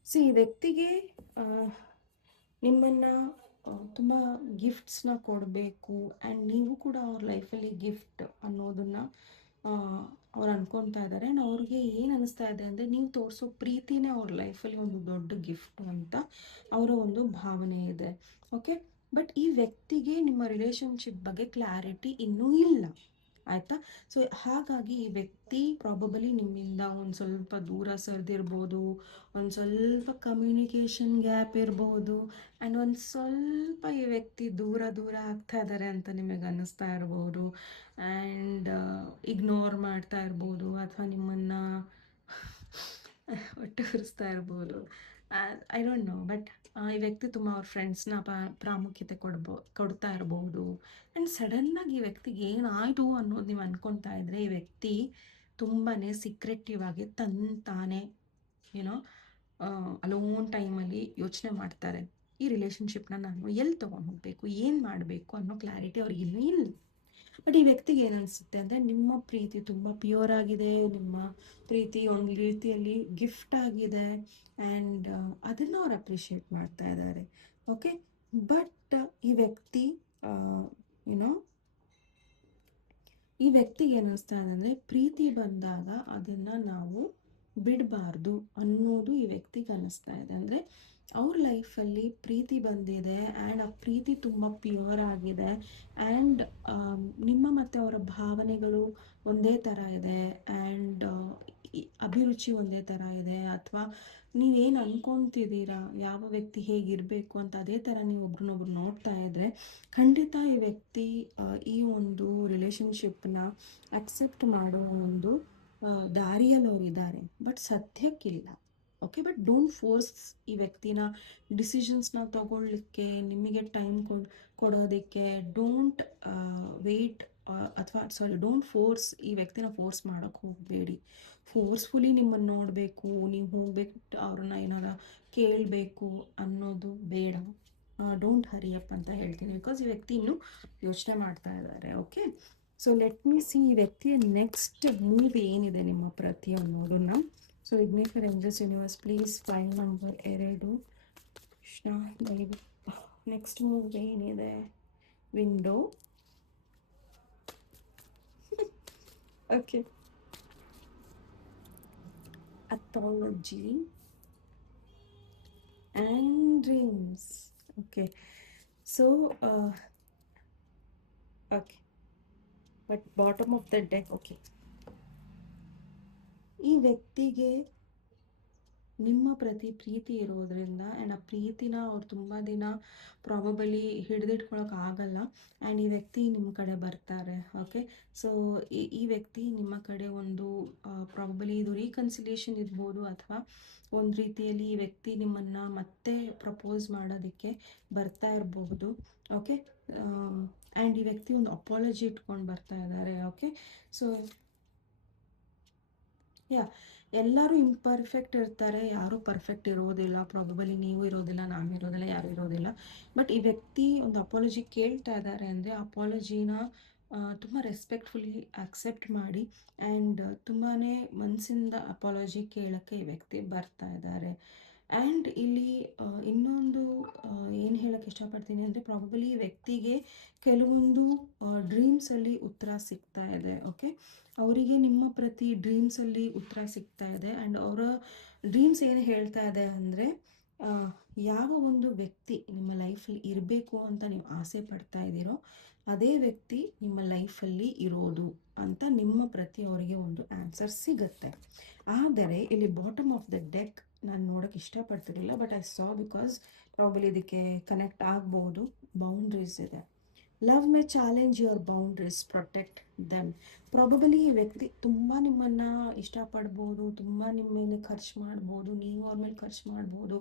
ಈ ವ್ಯಕ್ತಿಗೆ ನಿಮ್ಮನ್ನು ತುಂಬ ಗಿಫ್ಟ್ಸ್ನ ಕೊಡಬೇಕು. ಆ್ಯಂಡ್ ನೀವು ಕೂಡ ಅವ್ರ ಲೈಫಲ್ಲಿ ಗಿಫ್ಟ್ ಅನ್ನೋದನ್ನು ಅವ್ರು ಅನ್ಕೊತಾ ಇದ್ದಾರೆ. ಆ್ಯಂಡ್ ಅವ್ರಿಗೆ ಏನು ಅನ್ನಿಸ್ತಾ ಇದೆ ಅಂದರೆ, ನೀವು ತೋರಿಸೋ ಪ್ರೀತಿನೇ ಅವ್ರ ಲೈಫಲ್ಲಿ ಒಂದು ದೊಡ್ಡ ಗಿಫ್ಟ್ ಅಂತ ಅವರ ಒಂದು ಭಾವನೆ ಇದೆ. ಓಕೆ, ಬಟ್ ಈ ವ್ಯಕ್ತಿಗೆ ನಿಮ್ಮ ರಿಲೇಷನ್ಶಿಪ್ ಬಗ್ಗೆ ಕ್ಲಾರಿಟಿ ಇನ್ನೂ ಇಲ್ಲ, ಆಯಿತಾ. ಸೊ ಹಾಗಾಗಿ ಈ ವ್ಯಕ್ತಿ ಪ್ರಾಬಬಲಿ ನಿಮ್ಮಿಂದ ಒಂದು ಸ್ವಲ್ಪ ದೂರ ಸರಿದಿರ್ಬೋದು, ಒಂದು ಸ್ವಲ್ಪ ಕಮ್ಯುನಿಕೇಷನ್ ಗ್ಯಾಪ್ ಇರ್ಬೋದು. ಆ್ಯಂಡ್ ಒಂದು ಸ್ವಲ್ಪ ಈ ವ್ಯಕ್ತಿ ದೂರ ಆಗ್ತಾ ಇದ್ದಾರೆ ಅಂತ ನಿಮಗೆ ಅನ್ನಿಸ್ತಾ ಇರ್ಬೋದು. ಆ್ಯಂಡ್ ಇಗ್ನೋರ್ ಮಾಡ್ತಾ ಇರ್ಬೋದು, ಅಥವಾ ನಿಮ್ಮನ್ನು ಒಟ್ಟುಗೂರಿಸ್ತಾ ಇರ್ಬೋದು. I don't know. ಬಟ್ ಈ ವ್ಯಕ್ತಿ ತುಂಬ ಅವ್ರ ಫ್ರೆಂಡ್ಸ್ನ ಪ್ರಾಮುಖ್ಯತೆ ಕೊಡ್ತಾ ಇರ್ಬೋದು. ಆ್ಯಂಡ್ ಸಡನ್ನಾಗಿ ಈ ವ್ಯಕ್ತಿಗೆ ಏನಾಯಿತು ಅನ್ನೋದು ನೀವು ಅಂದ್ಕೊತಾ ಇದ್ರೆ, ಈ ವ್ಯಕ್ತಿ ತುಂಬಾ ಸೀಕ್ರೆಟಿವ್ ಆಗಿ ತಾನೇ ಏನೋ ಅಲೋನ್ ಟೈಮಲ್ಲಿ ಯೋಚನೆ ಮಾಡ್ತಾರೆ. ಈ ರಿಲೇಷನ್ಶಿಪ್ನ ನಾನು ಎಲ್ಲಿ ತೊಗೊಂಡು ಹೋಗಬೇಕು, ಏನು ಮಾಡಬೇಕು ಅನ್ನೋ ಕ್ಲಾರಿಟಿ ಅವ್ರಿಗೆ ಇನ್ನೂ ಇಲ್ಲ. ಬಟ್ ಈ ವ್ಯಕ್ತಿಗೆ ಏನು ಅನಿಸುತ್ತೆ ಅಂದರೆ, ನಿಮ್ಮ ಪ್ರೀತಿ ತುಂಬ ಪ್ಯೂರ್ ಆಗಿದೆ, ನಿಮ್ಮ ಪ್ರೀತಿ ಒಂದು ರೀತಿಯಲ್ಲಿ ಗಿಫ್ಟ್ ಆಗಿದೆ. ಆ್ಯಂಡ್ ಅದನ್ನು ಅವ್ರು ಅಪ್ರಿಷಿಯೇಟ್ ಮಾಡ್ತಾ ಇದ್ದಾರೆ. ಓಕೆ, ಬಟ್ ಈ ವ್ಯಕ್ತಿ ಈ ವ್ಯಕ್ತಿಗೆ ಏನಿಸ್ತಾ ಇದೆ ಅಂದರೆ, ಪ್ರೀತಿ ಬಂದಾಗ ಅದನ್ನು ನಾವು ಬಿಡಬಾರ್ದು ಅನ್ನೋದು ಈ ವ್ಯಕ್ತಿಗೆ ಅನ್ನಿಸ್ತಾ ಇದೆ. ಅಂದರೆ ಅವ್ರ ಲೈಫಲ್ಲಿ ಪ್ರೀತಿ ಬಂದಿದೆ, ಆ್ಯಂಡ್ ಆ ಪ್ರೀತಿ ತುಂಬ ಪ್ಯೂರ್ ಆಗಿದೆ. ಆ್ಯಂಡ್ ನಿಮ್ಮ ಮತ್ತು ಅವರ ಭಾವನೆಗಳು ಒಂದೇ ಥರ ಇದೆ. ಆ್ಯಂಡ್ ಅಭಿರುಚಿ ಒಂದೇ ಥರ ಇದೆ. ಅಥವಾ ನೀವೇನು ಅಂದ್ಕೊತಿದ್ದೀರಾ, ಯಾವ ವ್ಯಕ್ತಿ ಹೇಗಿರಬೇಕು ಅಂತ ಅದೇ ಥರ ನೀವು ಒಬ್ರನ್ನೊಬ್ರು ನೋಡ್ತಾ ಇದ್ದರೆ, ಖಂಡಿತ ಈ ವ್ಯಕ್ತಿ ಈ ಒಂದು ರಿಲೇಷನ್ಶಿಪ್ನ ಅಕ್ಸೆಪ್ಟ್ ಮಾಡೋ ಒಂದು ದಾರಿಯಲ್ಲಿ ಅವ್ರು ಇದ್ದಾರೆ. ಬಟ್ ಸದ್ಯಕ್ಕಿಲ್ಲ. ಓಕೆ, ಬಟ್ ಡೋಂಟ್ ಫೋರ್ಸ್ ಈ ವ್ಯಕ್ತಿನ ಡಿಸಿಷನ್ಸ್ನ ತಗೊಳ್ಳಿಕ್ಕೆ, ನಿಮಗೆ ಟೈಮ್ ಕೊಡೋದಕ್ಕೆ. ಡೋಂಟ್ ವೇಟ್ ಅಥವಾ ಸಾರಿ ಡೋಂಟ್ ಫೋರ್ಸ್, ಈ ವ್ಯಕ್ತಿನ ಫೋರ್ಸ್ ಮಾಡೋಕ್ಕೆ ಹೋಗಬೇಡಿ. ಫೋರ್ಸ್ಫುಲಿ ನಿಮ್ಮನ್ನು ನೋಡಬೇಕು, ನೀವು ಹೋಗ್ಬೇಕು ಅವ್ರನ್ನ ಏನಾರ ಕೇಳಬೇಕು ಅನ್ನೋದು ಬೇಡ. ಡೋಂಟ್ ಹರಿ ಅಪ್ ಅಂತ ಹೇಳ್ತೀನಿ, ಬಿಕಾಸ್ ಈ ವ್ಯಕ್ತಿ ಇನ್ನೂ ಯೋಚನೆ ಮಾಡ್ತಾ ಇದ್ದಾರೆ. Okay, so let me see ಈ ವ್ಯಕ್ತಿಯ ನೆಕ್ಸ್ಟ್ ಮೂವ್ ಏನಿದೆ ನಿಮ್ಮ ಪ್ರತಿಯೊಂದು ನೋಡೋಣ. So Vighneshwara angels universe please file number 2 Krishna ದಯವಿಟ್ಟು ನೆಕ್ಸ್ಟ್ ಮೂವ್ ಏನಿದೆ. ವಿಂಡೋ, ಓಕೆ, ಅಥಾಲಜಿ and dreams. Okay, so okay, but bottom of the deck. Okay, ಈ ವ್ಯಕ್ತಿಗೆ ನಿಮ್ಮ ಪ್ರತಿ ಪ್ರೀತಿ ಇರೋದ್ರಿಂದ ಆ್ಯಂಡ್ ಆ ಪ್ರೀತಿನ ಅವ್ರು ತುಂಬ ದಿನ ಪ್ರಾಬಬಲಿ ಹಿಡಿದಿಟ್ಕೊಳಕ್ಕೆ ಆಗಲ್ಲ, ಆ್ಯಂಡ್ ಈ ವ್ಯಕ್ತಿ ನಿಮ್ಮ ಕಡೆ ಬರ್ತಾರೆ. ಓಕೆ, ಸೊ ಈ ವ್ಯಕ್ತಿ ನಿಮ್ಮ ಕಡೆ ಒಂದು ಪ್ರಾಬಬಲಿ ಇದು ರೀಕನ್ಸಿಲಿಯೇಷನ್ ಇರ್ಬೋದು, ಅಥವಾ ಒಂದು ರೀತಿಯಲ್ಲಿ ಈ ವ್ಯಕ್ತಿ ನಿಮ್ಮನ್ನು ಮತ್ತೆ ಪ್ರಪೋಸ್ ಮಾಡೋದಕ್ಕೆ ಬರ್ತಾ ಇರಬಹುದು. ಓಕೆ, ಆ್ಯಂಡ್ ಈ ವ್ಯಕ್ತಿ ಒಂದು ಅಪಾಲಜಿ ಇಟ್ಕೊಂಡು ಬರ್ತಾ ಇದ್ದಾರೆ. ಓಕೆ, ಸೊ ಎಲ್ಲರೂ ಇಂಪರ್ಫೆಕ್ಟ್ ಇರ್ತಾರೆ, ಯಾರೂ ಪರ್ಫೆಕ್ಟ್ ಇರೋದಿಲ್ಲ. ಪ್ರಾಬಬಲಿ ನೀವು ಇರೋದಿಲ್ಲ, ನಾನು ಇರೋದಿಲ್ಲ, ಯಾರೂ ಇರೋದಿಲ್ಲ. ಬಟ್ ಈ ವ್ಯಕ್ತಿ ಒಂದು ಅಪಾಲಜಿ ಕೇಳ್ತಾ ಇದ್ದಾರೆ ಅಂದರೆ ಅಪಾಲಜಿನ ತುಂಬ ರೆಸ್ಪೆಕ್ಟ್ಫುಲಿ ಆಕ್ಸೆಪ್ಟ್ ಮಾಡಿ ಆ್ಯಂಡ್ ತುಂಬಾ ಮನಸ್ಸಿಂದ ಅಪಾಲಜಿ ಕೇಳೋಕ್ಕೆ ಈ ವ್ಯಕ್ತಿ ಬರ್ತಾ ಇದ್ದಾರೆ. ಆ್ಯಂಡ್ ಇಲ್ಲಿ ಇನ್ನೊಂದು ಏನು ಹೇಳೋಕ್ಕೆ ಇಷ್ಟಪಡ್ತೀನಿ ಅಂದರೆ ಪ್ರಾಬಬಲಿ ಈ ವ್ಯಕ್ತಿಗೆ ಕೆಲವೊಂದು ಡ್ರೀಮ್ಸಲ್ಲಿ ಉತ್ತರ ಸಿಗ್ತಾ ಇದೆ. ಓಕೆ, ಅವರಿಗೆ ನಿಮ್ಮ ಪ್ರತಿ ಡ್ರೀಮ್ಸಲ್ಲಿ ಉತ್ತರ ಸಿಗ್ತಾ ಇದೆ, ಆ್ಯಂಡ್ ಅವರ ಡ್ರೀಮ್ಸ್ ಏನು ಹೇಳ್ತಾ ಇದೆ ಅಂದರೆ ಯಾವ ಒಂದು ವ್ಯಕ್ತಿ ನಿಮ್ಮ ಲೈಫಲ್ಲಿ ಇರಬೇಕು ಅಂತ ನೀವು ಆಸೆ ಪಡ್ತಾ ಇದ್ದೀರೋ ಅದೇ ವ್ಯಕ್ತಿ ನಿಮ್ಮ ಲೈಫಲ್ಲಿ ಇರೋದು ಅಂತ ನಿಮ್ಮ ಪ್ರತಿ ಅವರಿಗೆ ಒಂದು ಆನ್ಸರ್ ಸಿಗುತ್ತೆ. ಆದರೆ ಇಲ್ಲಿ ಬಾಟಮ್ ಆಫ್ ದ ಡೆಕ್ ನಾನು ನೋಡೋಕ್ಕೆ ಇಷ್ಟಪಡ್ತಿರಲಿಲ್ಲ, but I saw because probably ಇದಕ್ಕೆ ಕನೆಕ್ಟ್ ಆಗ್ಬೋದು. ಬೌಂಡ್ರೀಸ್ ಇದೆ. Love may challenge your boundaries, protect them. Probably ಈ ವ್ಯಕ್ತಿ ತುಂಬ ನಿಮ್ಮನ್ನು ಇಷ್ಟಪಡ್ಬೋದು, ತುಂಬ ನಿಮ್ಮ ಮೇಲೆ ಖರ್ಚು ಮಾಡ್ಬೋದು, ನೀವು ಅವ್ರ ಮೇಲೆ ಖರ್ಚು ಮಾಡ್ಬೋದು,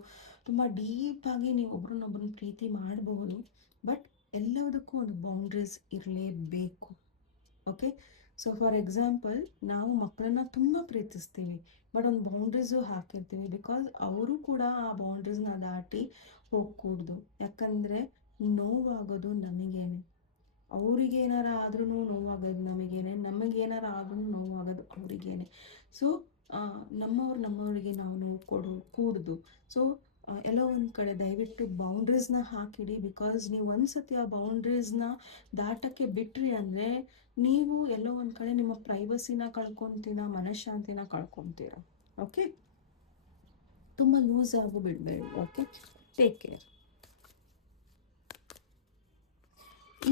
ತುಂಬ ಡೀಪಾಗಿ ನೀವು ಒಬ್ರನ್ನೊಬ್ರನ್ನ ಪ್ರೀತಿ ಮಾಡಬಹುದು. ಬಟ್ ಎಲ್ಲದಕ್ಕೂ ಒಂದು ಬೌಂಡ್ರೀಸ್ ಇರಲೇಬೇಕು. ಓಕೆ, ಸೊ ಫಾರ್ ಎಕ್ಸಾಂಪಲ್ ನಾವು ಮಕ್ಕಳನ್ನ ತುಂಬ ಪ್ರೀತಿಸ್ತೀವಿ, ಬಟ್ ಒಂದು ಬೌಂಡ್ರೀಸು ಹಾಕಿರ್ತೀವಿ, ಬಿಕಾಸ್ ಅವರು ಕೂಡ ಆ ಬೌಂಡ್ರೀಸ್ನ ದಾಟಿ ಹೋಗ್ಕೂಡ್ದು. ಯಾಕಂದರೆ ನೋವಾಗೋದು ನಮಗೇನೆ, ಅವ್ರಿಗೆ ಏನಾರ ಆದ್ರೂ ನೋವಾಗೋದು ನಮಗೇನೆ, ನಮಗೇನಾರ ಆದ್ರೂ ನೋವಾಗೋದು ಅವರಿಗೇನೆ. ಸೊ ನಮ್ಮವ್ರಿಗೆ ನಾವು ನೋವು ಕೂಡ್ದು. ಸೊ ಎಲ್ಲೋ ಒಂದು ಕಡೆ ದಯವಿಟ್ಟು ಬೌಂಡ್ರೀಸ್ನ ಹಾಕಿಡಿ, ಬಿಕಾಸ್ ನೀವು ಒಂದ್ಸತಿ ಆ ಬೌಂಡ್ರೀಸ್ನ ದಾಟಕ್ಕೆ ಬಿಟ್ರಿ ಅಂದರೆ ನೀವು ಎಲ್ಲೋ ಒಂದು ಕಡೆ ನಿಮ್ಮ ಪ್ರೈವಸಿನ ಕಳ್ಕೊತೀರ, ಮನಃಶಾಂತಿನ ಕಳ್ಕೊತೀರ. ಓಕೆ, ತುಂಬ ಲೂಸ್ ಆಗು ಬಿಡಬೇಡಿ. Okay, take care.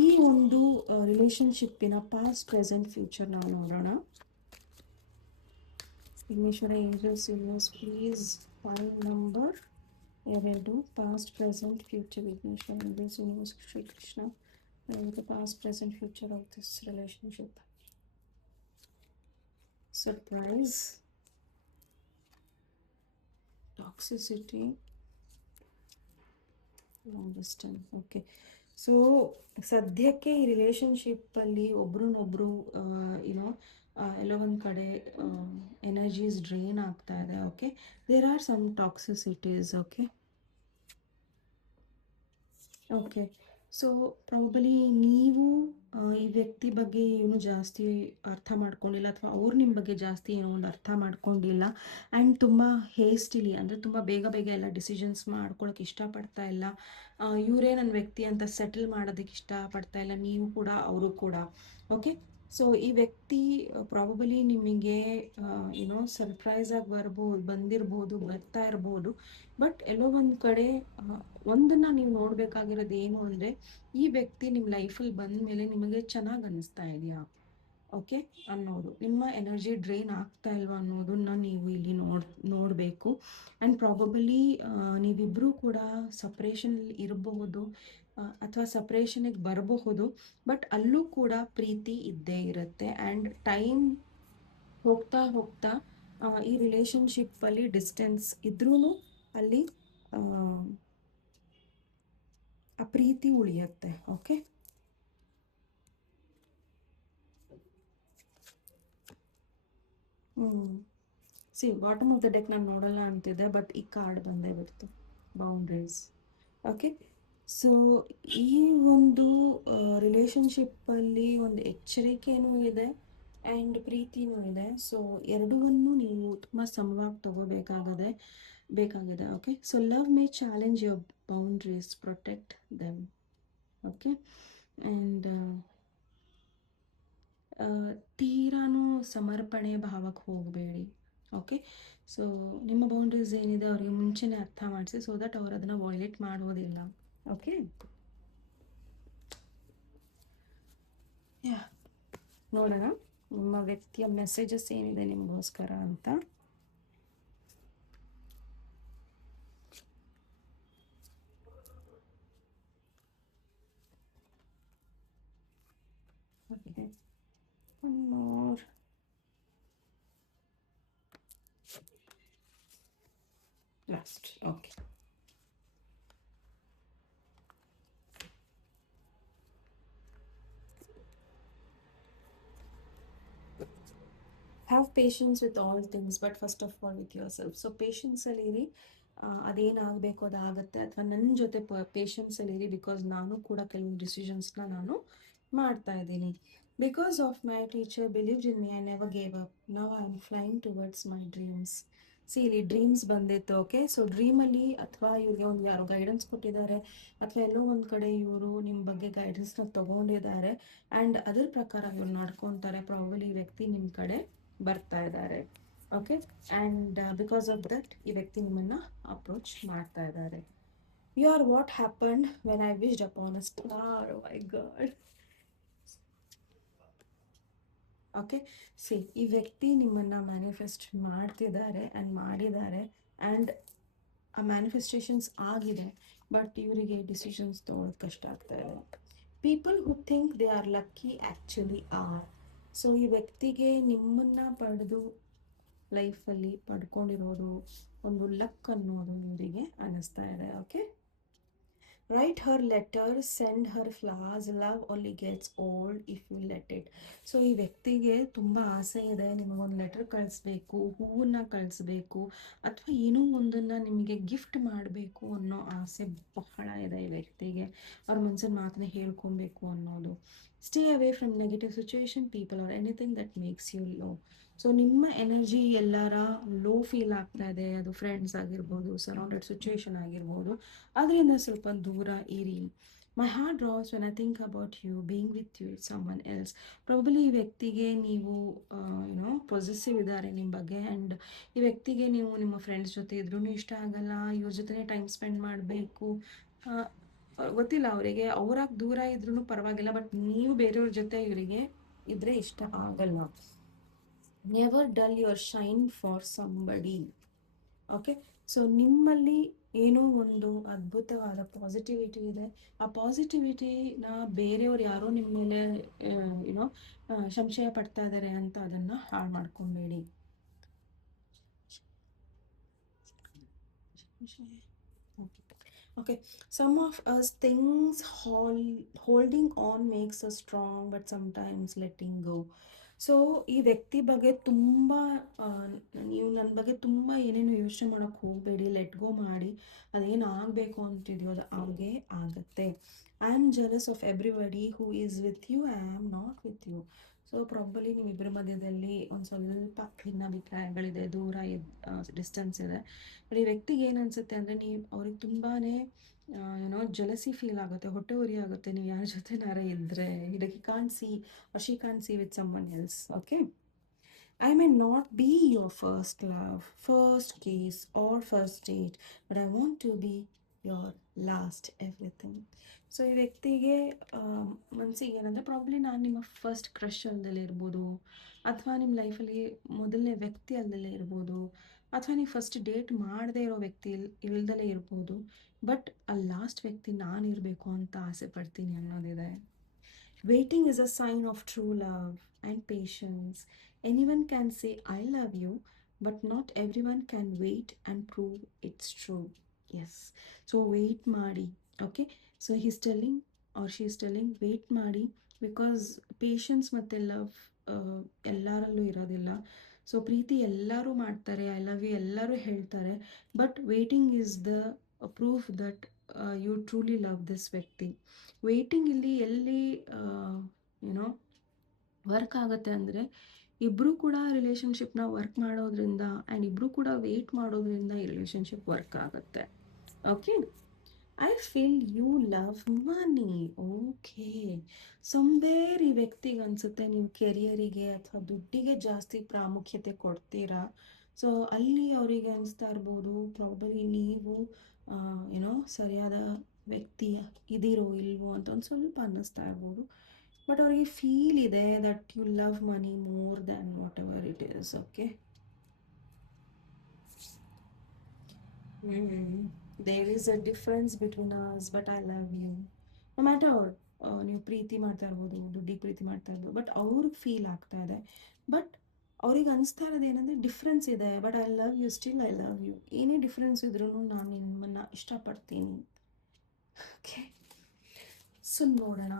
ಈ ಒಂದು ರಿಲೇಷನ್ಶಿಪ್ಪಿನ ಪಾಸ್ಟ್, ಪ್ರೆಸೆಂಟ್, ಫ್ಯೂಚರ್ ನಾವು ನೋಡೋಣ. Vighneshwara angels universe please file number 2 past, present, future. Vighneshwara angels universe Shri Krishna, the past, present, future of this relationship. Surprise, toxicity, long distance. Okay, so ಸದ್ಯಕ್ಕೆ ಈ ರಿಲೇಷನ್ಶಿಪ್ಪಲ್ಲಿ ಒಬ್ರನ್ನೊಬ್ರು ಎಲ್ಲೋ ಒಂದು ಕಡೆ ಎನರ್ಜೀಸ್ ಡ್ರೈನ್ ಆಗ್ತಾ ಇದೆ. Okay, there are some toxicities. Okay, okay, so probably ನೀವು ಈ ವ್ಯಕ್ತಿ ಬಗ್ಗೆ ಏನು ಜಾಸ್ತಿ ಅರ್ಥ ಮಾಡ್ಕೊಂಡಿಲ್ಲ, ಅಥವಾ ಅವ್ರು ನಿಮ್ಮ ಬಗ್ಗೆ ಜಾಸ್ತಿ ಏನೋ ಒಂದು ಅರ್ಥ ಮಾಡ್ಕೊಂಡಿಲ್ಲ, ಆ್ಯಂಡ್ ತುಂಬ ಹೇಸ್ಟಿಲಿ ಅಂದರೆ ತುಂಬ ಬೇಗ ಬೇಗ ಎಲ್ಲ ಡಿಸಿಷನ್ಸ್ ಮಾಡ್ಕೊಳಕ್ಕೆ ಇಷ್ಟಪಡ್ತಾ ಇಲ್ಲ. ಇವರೇ ನನ್ನ ವ್ಯಕ್ತಿ ಅಂತ ಸೆಟಲ್ ಮಾಡೋದಕ್ಕೆ ಇಷ್ಟಪಡ್ತಾ ಇಲ್ಲ, ನೀವು ಕೂಡ ಅವರು ಕೂಡ. ಓಕೆ, ಸೊ ಈ ವ್ಯಕ್ತಿ ಪ್ರಾಬಬಲಿ ನಿಮಗೆ ಸರ್ಪ್ರೈಸ್ ಆಗಿ ಬಂದಿರ್ಬೋದು, ಬರ್ತಾ ಇರ್ಬೋದು. ಬಟ್ ಎಲ್ಲೋ ಒಂದು ಕಡೆ ಒಂದನ್ನು ನೀವು ನೋಡಬೇಕಾಗಿರೋದು ಏನು ಅಂದರೆ ಈ ವ್ಯಕ್ತಿ ನಿಮ್ಮ ಲೈಫಲ್ಲಿ ಬಂದ ಮೇಲೆ ನಿಮಗೆ ಚೆನ್ನಾಗಿ ಅನ್ನಿಸ್ತಾ ಇದೆಯಾ, ಓಕೆ ಅನ್ನೋದು, ನಿಮ್ಮ ಎನರ್ಜಿ ಡ್ರೈನ್ ಆಗ್ತಾ ಇಲ್ವಾ ಅನ್ನೋದನ್ನ ನೀವು ಇಲ್ಲಿ ನೋಡಬೇಕು. ಆ್ಯಂಡ್ ಪ್ರಾಬಬಲಿ ನೀವಿಬ್ಬರೂ ಕೂಡ ಸಪ್ರೇಷನಲ್ಲಿ ಇರಬಹುದು, ಅಥವಾ ಸಪ್ರೇಷನಿಗೆ ಬರಬಹುದು. ಬಟ್ ಅಲ್ಲೂ ಕೂಡ ಪ್ರೀತಿ ಇದ್ದೇ ಇರುತ್ತೆ. ಆ್ಯಂಡ್ ಟೈಮ್ ಹೋಗ್ತಾ ಹೋಗ್ತಾ ಈ ರಿಲೇಷನ್ಶಿಪ್ಪಲ್ಲಿ ಡಿಸ್ಟೆನ್ಸ್ ಇದ್ರೂ ಅಲ್ಲಿ ಆ ಪ್ರೀತಿ ಉಳಿಯುತ್ತೆ. Okay, C bottom of the deck ನಾನು ನೋಡಲ್ಲ ಅಂತಿದ್ದೆ, ಬಟ್ ಈ ಕಾರ್ಡ್ ಬಂದೇ ಬಿಡ್ತು, ಬೌಂಡ್ರೀಸ್. ಓಕೆ, ಸೊ ಈ ಒಂದು ರಿಲೇಷನ್ಶಿಪ್ಪಲ್ಲಿ ಒಂದು ಎಚ್ಚರಿಕೆಯೂ ಇದೆ ಆ್ಯಂಡ್ ಪ್ರೀತಿನೂ ಇದೆ. ಸೊ ಎರಡನ್ನೂ ನೀವು ತುಂಬ ಸಮವಾಗಿ ಬೇಕಾಗಿದೆ. Okay, so love may challenge your boundaries, protect them. Okay, and ತೀರಾನು ಸಮರ್ಪಣೆ ಭಾವಕ್ಕೆ ಹೋಗಬೇಡಿ. ಓಕೆ, ಸೊ ನಿಮ್ಮ ಬೌಂಡ್ರೀಸ್ ಏನಿದೆ ಅವ್ರಿಗೆ ಮುಂಚೆನೇ ಅರ್ಥ ಮಾಡಿಸಿ, ಸೊ ದಟ್ ಅವ್ರು ಅದನ್ನು ವೈಲೇಟ್ ಮಾಡೋದಿಲ್ಲ. ಓಕೆ, ಯಾ, ನೋಡೋಣ ನಿಮ್ಮ ವ್ಯಕ್ತಿಯ ಮೆಸೇಜಸ್ ಏನಿದೆ ನಿಮಗೋಸ್ಕರ ಅಂತ. Okay, one more. Last. Okay, have patience with all things but first of all with yourself. So ಪೇಷನ್ಸಲ್ಲಿ ಇರಿ, ಅದೇನಾಗಬೇಕು ಅದಾಗುತ್ತೆ, ಅಥವಾ ನನ್ನ ಜೊತೆ ಪೇಷನ್ಸಲ್ಲಿ ಇರಿ, ಬಿಕಾಸ್ ನಾನು ಕೂಡ ಕೆಲವೊಂದು ಡಿಸಿಷನ್ಸ್ನ ನಾನು ಮಾಡ್ತಾ ಇದ್ದೀನಿ. Because of my teacher believed in me, I never gave up, now I am flying towards my dreams. C ಇಲ್ಲಿ ಡ್ರೀಮ್ಸ್ ಬಂದಿತ್ತು. ಓಕೆ, ಸೊ ಡ್ರೀಮಲ್ಲಿ ಅಥವಾ ಇವ್ರಿಗೆ ಒಂದು ಯಾರೋ ಗೈಡೆನ್ಸ್ ಕೊಟ್ಟಿದ್ದಾರೆ, ಅಥವಾ ಎಲ್ಲೋ ಒಂದು ಕಡೆ ಇವರು ನಿಮ್ಮ ಬಗ್ಗೆ ಗೈಡೆನ್ಸ್ನ ತೊಗೊಂಡಿದ್ದಾರೆ ಆ್ಯಂಡ್ ಅದ್ರ ಪ್ರಕಾರ ಇವ್ರು ನಡ್ಕೊತಾರೆ. ಪ್ರಾಬಲಿ ಈ ವ್ಯಕ್ತಿ ನಿಮ್ಮ ಕಡೆ ಬರ್ತಾ ಇದ್ದಾರೆ. Okay, and because of that ಈ ವ್ಯಕ್ತಿ ನಿಮ್ಮನ್ನು ಅಪ್ರೋಚ್ ಮಾಡ್ತಾ ಇದ್ದಾರೆ. You are what happened when I wished upon a star. My God. Okay, see ಈ ವ್ಯಕ್ತಿ ನಿಮ್ಮನ್ನು ಮ್ಯಾನಿಫೆಸ್ಟ್ ಮಾಡ್ತಿದ್ದಾರೆ ಆ್ಯಂಡ್ ಮಾಡಿದ್ದಾರೆ, ಆ್ಯಂಡ್ ಆ ಮ್ಯಾನಿಫೆಸ್ಟೇಷನ್ಸ್ ಆಗಿದೆ, ಬಟ್ ಇವರಿಗೆ ಡಿಸಿಷನ್ಸ್ ತೊಗೊಳೋದು ಕಷ್ಟ ಆಗ್ತಾ ಇದೆ. People who think they are lucky actually are. So ಈ ವ್ಯಕ್ತಿಗೆ ನಿಮ್ಮನ್ನು ಪಡೆದು ಲೈಫಲ್ಲಿ ಪಡ್ಕೊಂಡಿರೋದು ಒಂದು ಲಕ್ ಅನ್ನೋದು ಇವರಿಗೆ ಅನ್ನಿಸ್ತಾ ಇದೆ. Okay, write her letter, send her flowers, love only gets old if you let it. So ಈ ವ್ಯಕ್ತಿಗೆ ತುಂಬ ಆಸೆ ಇದೆ, ನಿಮಗೊಂದು ಲೆಟರ್ ಕಳಿಸ್ಬೇಕು, ಹೂವನ್ನು ಕಳಿಸ್ಬೇಕು, ಅಥವಾ ಏನೋ ಒಂದನ್ನು ನಿಮಗೆ ಗಿಫ್ಟ್ ಮಾಡಬೇಕು ಅನ್ನೋ ಆಸೆ ಬಹಳ ಇದೆ ಈ ವ್ಯಕ್ತಿಗೆ. ಅವ್ರ ಮನಸ್ಸಿನ ಮಾತನ್ನ ಹೇಳ್ಕೊಬೇಕು ಅನ್ನೋದು. Stay away from negative situation, people or anything that makes you low. So ನಿಮ್ಮ ಎನರ್ಜಿ ಎಲ್ಲರ ಲೋ ಫೀಲ್ ಆಗ್ತಾ ಇದೆ, ಅದು ಫ್ರೆಂಡ್ಸ್ ಆಗಿರ್ಬೋದು, ಸರೌಂಡೆಡ್ ಸಿಚುವೇಶನ್ ಆಗಿರ್ಬೋದು, ಅದರಿಂದ ಸ್ವಲ್ಪ ದೂರ ಇರಿ. My heart draws when I think about you, being with you it someone else. Probably ಈ ವ್ಯಕ್ತಿಗೆ ನೀವು ಏನೋ ಪೊಸೆಸಿವ್ ಇದ್ದಾರೆ ನಿಮ್ಮ ಬಗ್ಗೆ, ಆ್ಯಂಡ್ ಈ ವ್ಯಕ್ತಿಗೆ ನೀವು ನಿಮ್ಮ ಫ್ರೆಂಡ್ಸ್ ಜೊತೆ ಇದ್ರೂ ಇಷ್ಟ ಆಗಲ್ಲ, ಇವ್ರ ಜೊತೆ ಟೈಮ್ ಸ್ಪೆಂಡ್ ಮಾಡಬೇಕು, ಗೊತ್ತಿಲ್ಲ ಅವರಿಗೆ, ಅವರಾಗಿ ದೂರ ಇದ್ರೂ ಪರವಾಗಿಲ್ಲ, ಬಟ್ ನೀವು ಬೇರೆಯವ್ರ ಜೊತೆ ಇವರಿಗೆ ಇದ್ರೆ ಇಷ್ಟ ಆಗಲ್ಲ. Never dull your shine for somebody. Okay, so ನಿಮ್ಮಲ್ಲಿ ಏನೋ ಒಂದು ಅದ್ಭುತವಾದ ಪಾಸಿಟಿವಿಟಿ ಇದೆ, ಆ ಪಾಸಿಟಿವಿಟಿನ ಬೇರೆಯವ್ರು ಯಾರೋ ನಿಮ್ಮ ಮೇಲೆ ಏನೋ ಸಂಶಯ ಪಡ್ತಾ ಇದ್ದಾರೆ ಅಂತ ಅದನ್ನು ಹಾಳು ಮಾಡ್ಕೊಬೇಡಿ. Okay, some of us things holding on makes us strong, but sometimes letting go. So ಈ ವ್ಯಕ್ತಿ ಬಗ್ಗೆ ತುಂಬ ನೀವು ನನ್ನ ಬಗ್ಗೆ ತುಂಬ ಏನೇನು ಯೋಚನೆ ಮಾಡೋಕ್ಕೆ ಹೋಗಬೇಡಿ, ಲೆಟ್ ಗೋ ಮಾಡಿ, ಅದೇನು ಆಗಬೇಕು ಅಂತಿದೆಯೋ ಅದು ಹಾಗೇ ಆಗುತ್ತೆ. I am jealous of everybody who is with you, I am not with you. So probably ನಿಮ್ಮಿಬ್ಬರ ಮಧ್ಯದಲ್ಲಿ ಒಂದು ಸ್ವಲ್ಪ ಭಿನ್ನಾಭಿಪ್ರಾಯಗಳಿದೆ, ದೂರ ಡಿಸ್ಟೆನ್ಸ್ ಇದೆ. ಬಟ್ ಈ ವ್ಯಕ್ತಿಗೆ ಏನು ಅನಿಸುತ್ತೆ ಅಂದರೆ ನೀವು ಅವ್ರಿಗೆ ತುಂಬಾ ಏನೋ ಜಲಸಿ ಫೀಲ್ ಆಗುತ್ತೆ, ಹೊಟ್ಟೆ ಉರಿ ಆಗುತ್ತೆ, ನೀವು ಯಾರ ಜೊತೆನಾರ ಇದ್ದರೆ. He can't see or she can't see with someone else. Okay, I may not be your first love, first kiss or first date, but I want to be your last everything. So ಈ ವ್ಯಕ್ತಿಗೆ ಮನಸ್ಸಿಗೆ ಏನಂದರೆ probably ನಾನು ನಿಮ್ಮ first crush ಅಲ್ಲದಲ್ಲೇ ಇರ್ಬೋದು, ಅಥವಾ ನಿಮ್ಮ ಲೈಫಲ್ಲಿ ಮೊದಲನೇ ವ್ಯಕ್ತಿ ಅಲ್ಲದಲ್ಲೇ ಇರ್ಬೋದು, ಅಥವಾ ನೀವು ಫಸ್ಟ್ ಡೇಟ್ ಮಾಡದೇ ಇರೋ ವ್ಯಕ್ತಿ ಇಲ್ದಲೇ ಇರ್ಬೋದು, ಬಟ್ ಆ ಲಾಸ್ಟ್ ವ್ಯಕ್ತಿ ನಾನು ಇರಬೇಕು ಅಂತ ಆಸೆ ಪಡ್ತೀನಿ ಅನ್ನೋದಿದೆ. Waiting is a sign of true love and patience. Anyone can say I love you, but not everyone can wait and prove it's true. Yes. So wait ಮಾಡಿ. Okay. So he's telling or she's telling wait ಮಾಡಿ, because patience ಮತ್ತು love ಎಲ್ಲರಲ್ಲೂ ಇರೋದಿಲ್ಲ. So ಪ್ರೀತಿ ಎಲ್ಲರೂ ಮಾಡ್ತಾರೆ, I love you ಎಲ್ಲರೂ ಹೇಳ್ತಾರೆ, but waiting is the proof that you truly love this ವ್ಯಕ್ತಿ. ವೇಟಿಂಗ್ ಇಲ್ಲಿ ಎಲ್ಲಿ ಯುನೋ ವರ್ಕ್ ಆಗುತ್ತೆ ಅಂದರೆ, ಇಬ್ಬರೂ ಕೂಡ ರಿಲೇಷನ್ಶಿಪ್ನ ವರ್ಕ್ ಮಾಡೋದ್ರಿಂದ ಆ್ಯಂಡ್ ಇಬ್ಬರೂ ಕೂಡ ವೆಯ್ಟ್ ಮಾಡೋದ್ರಿಂದ ಈ ರಿಲೇಷನ್ಶಿಪ್ ವರ್ಕ್ ಆಗುತ್ತೆ. Okay, I feel you love money. Okay, somewhere ಈ ವ್ಯಕ್ತಿಗೆ ಅನಿಸುತ್ತೆ ನೀವು ಕೆರಿಯರಿಗೆ ಅಥವಾ ದುಡ್ಡಿಗೆ ಜಾಸ್ತಿ ಪ್ರಾಮುಖ್ಯತೆ ಕೊಡ್ತೀರಾ. ಸೊ ಅಲ್ಲಿ ಅವರಿಗೆ ಅನಿಸ್ತಾ ಇರ್ಬೋದು ಪ್ರಾಬಲಿ ನೀವು ಏನೋ ಸರಿಯಾದ ವ್ಯಕ್ತಿ ಇದಿರೋ ಇಲ್ವೋ ಅಂತ ಒಂದು ಸ್ವಲ್ಪ ಅನ್ನಿಸ್ತಾ ಇರ್ಬೋದು. ಬಟ್ ಅವ್ರಿಗೆ ಫೀಲ್ ಇದೆ that you love money more than whatever it is. Okay, there is a difference between us, but I love you. No matter ನೀವು ಪ್ರೀತಿ ಮಾಡ್ತಾ ಇರ್ಬೋದು, ದುಡ್ಡಿಗೆ ಪ್ರೀತಿ ಮಾಡ್ತಾ ಇರ್ಬೋದು, ಬಟ್ ಅವ್ರಿಗೆ ಫೀಲ್ ಆಗ್ತಾ ಇದೆ. ಬಟ್ ಅವ್ರಿಗೆ ಅನಿಸ್ತಾ ಇರೋದು ಏನಂದರೆ ಡಿಫ್ರೆನ್ಸ್ ಇದೆ, but I love you, still I love you. ಏನೇ ಡಿಫ್ರೆನ್ಸ್ ಇದ್ರೂ ನಾನು ನಿಮ್ಮನ್ನು ಇಷ್ಟಪಡ್ತೀನಿ. ಓಕೆ, ಸೊ ನೋಡೋಣ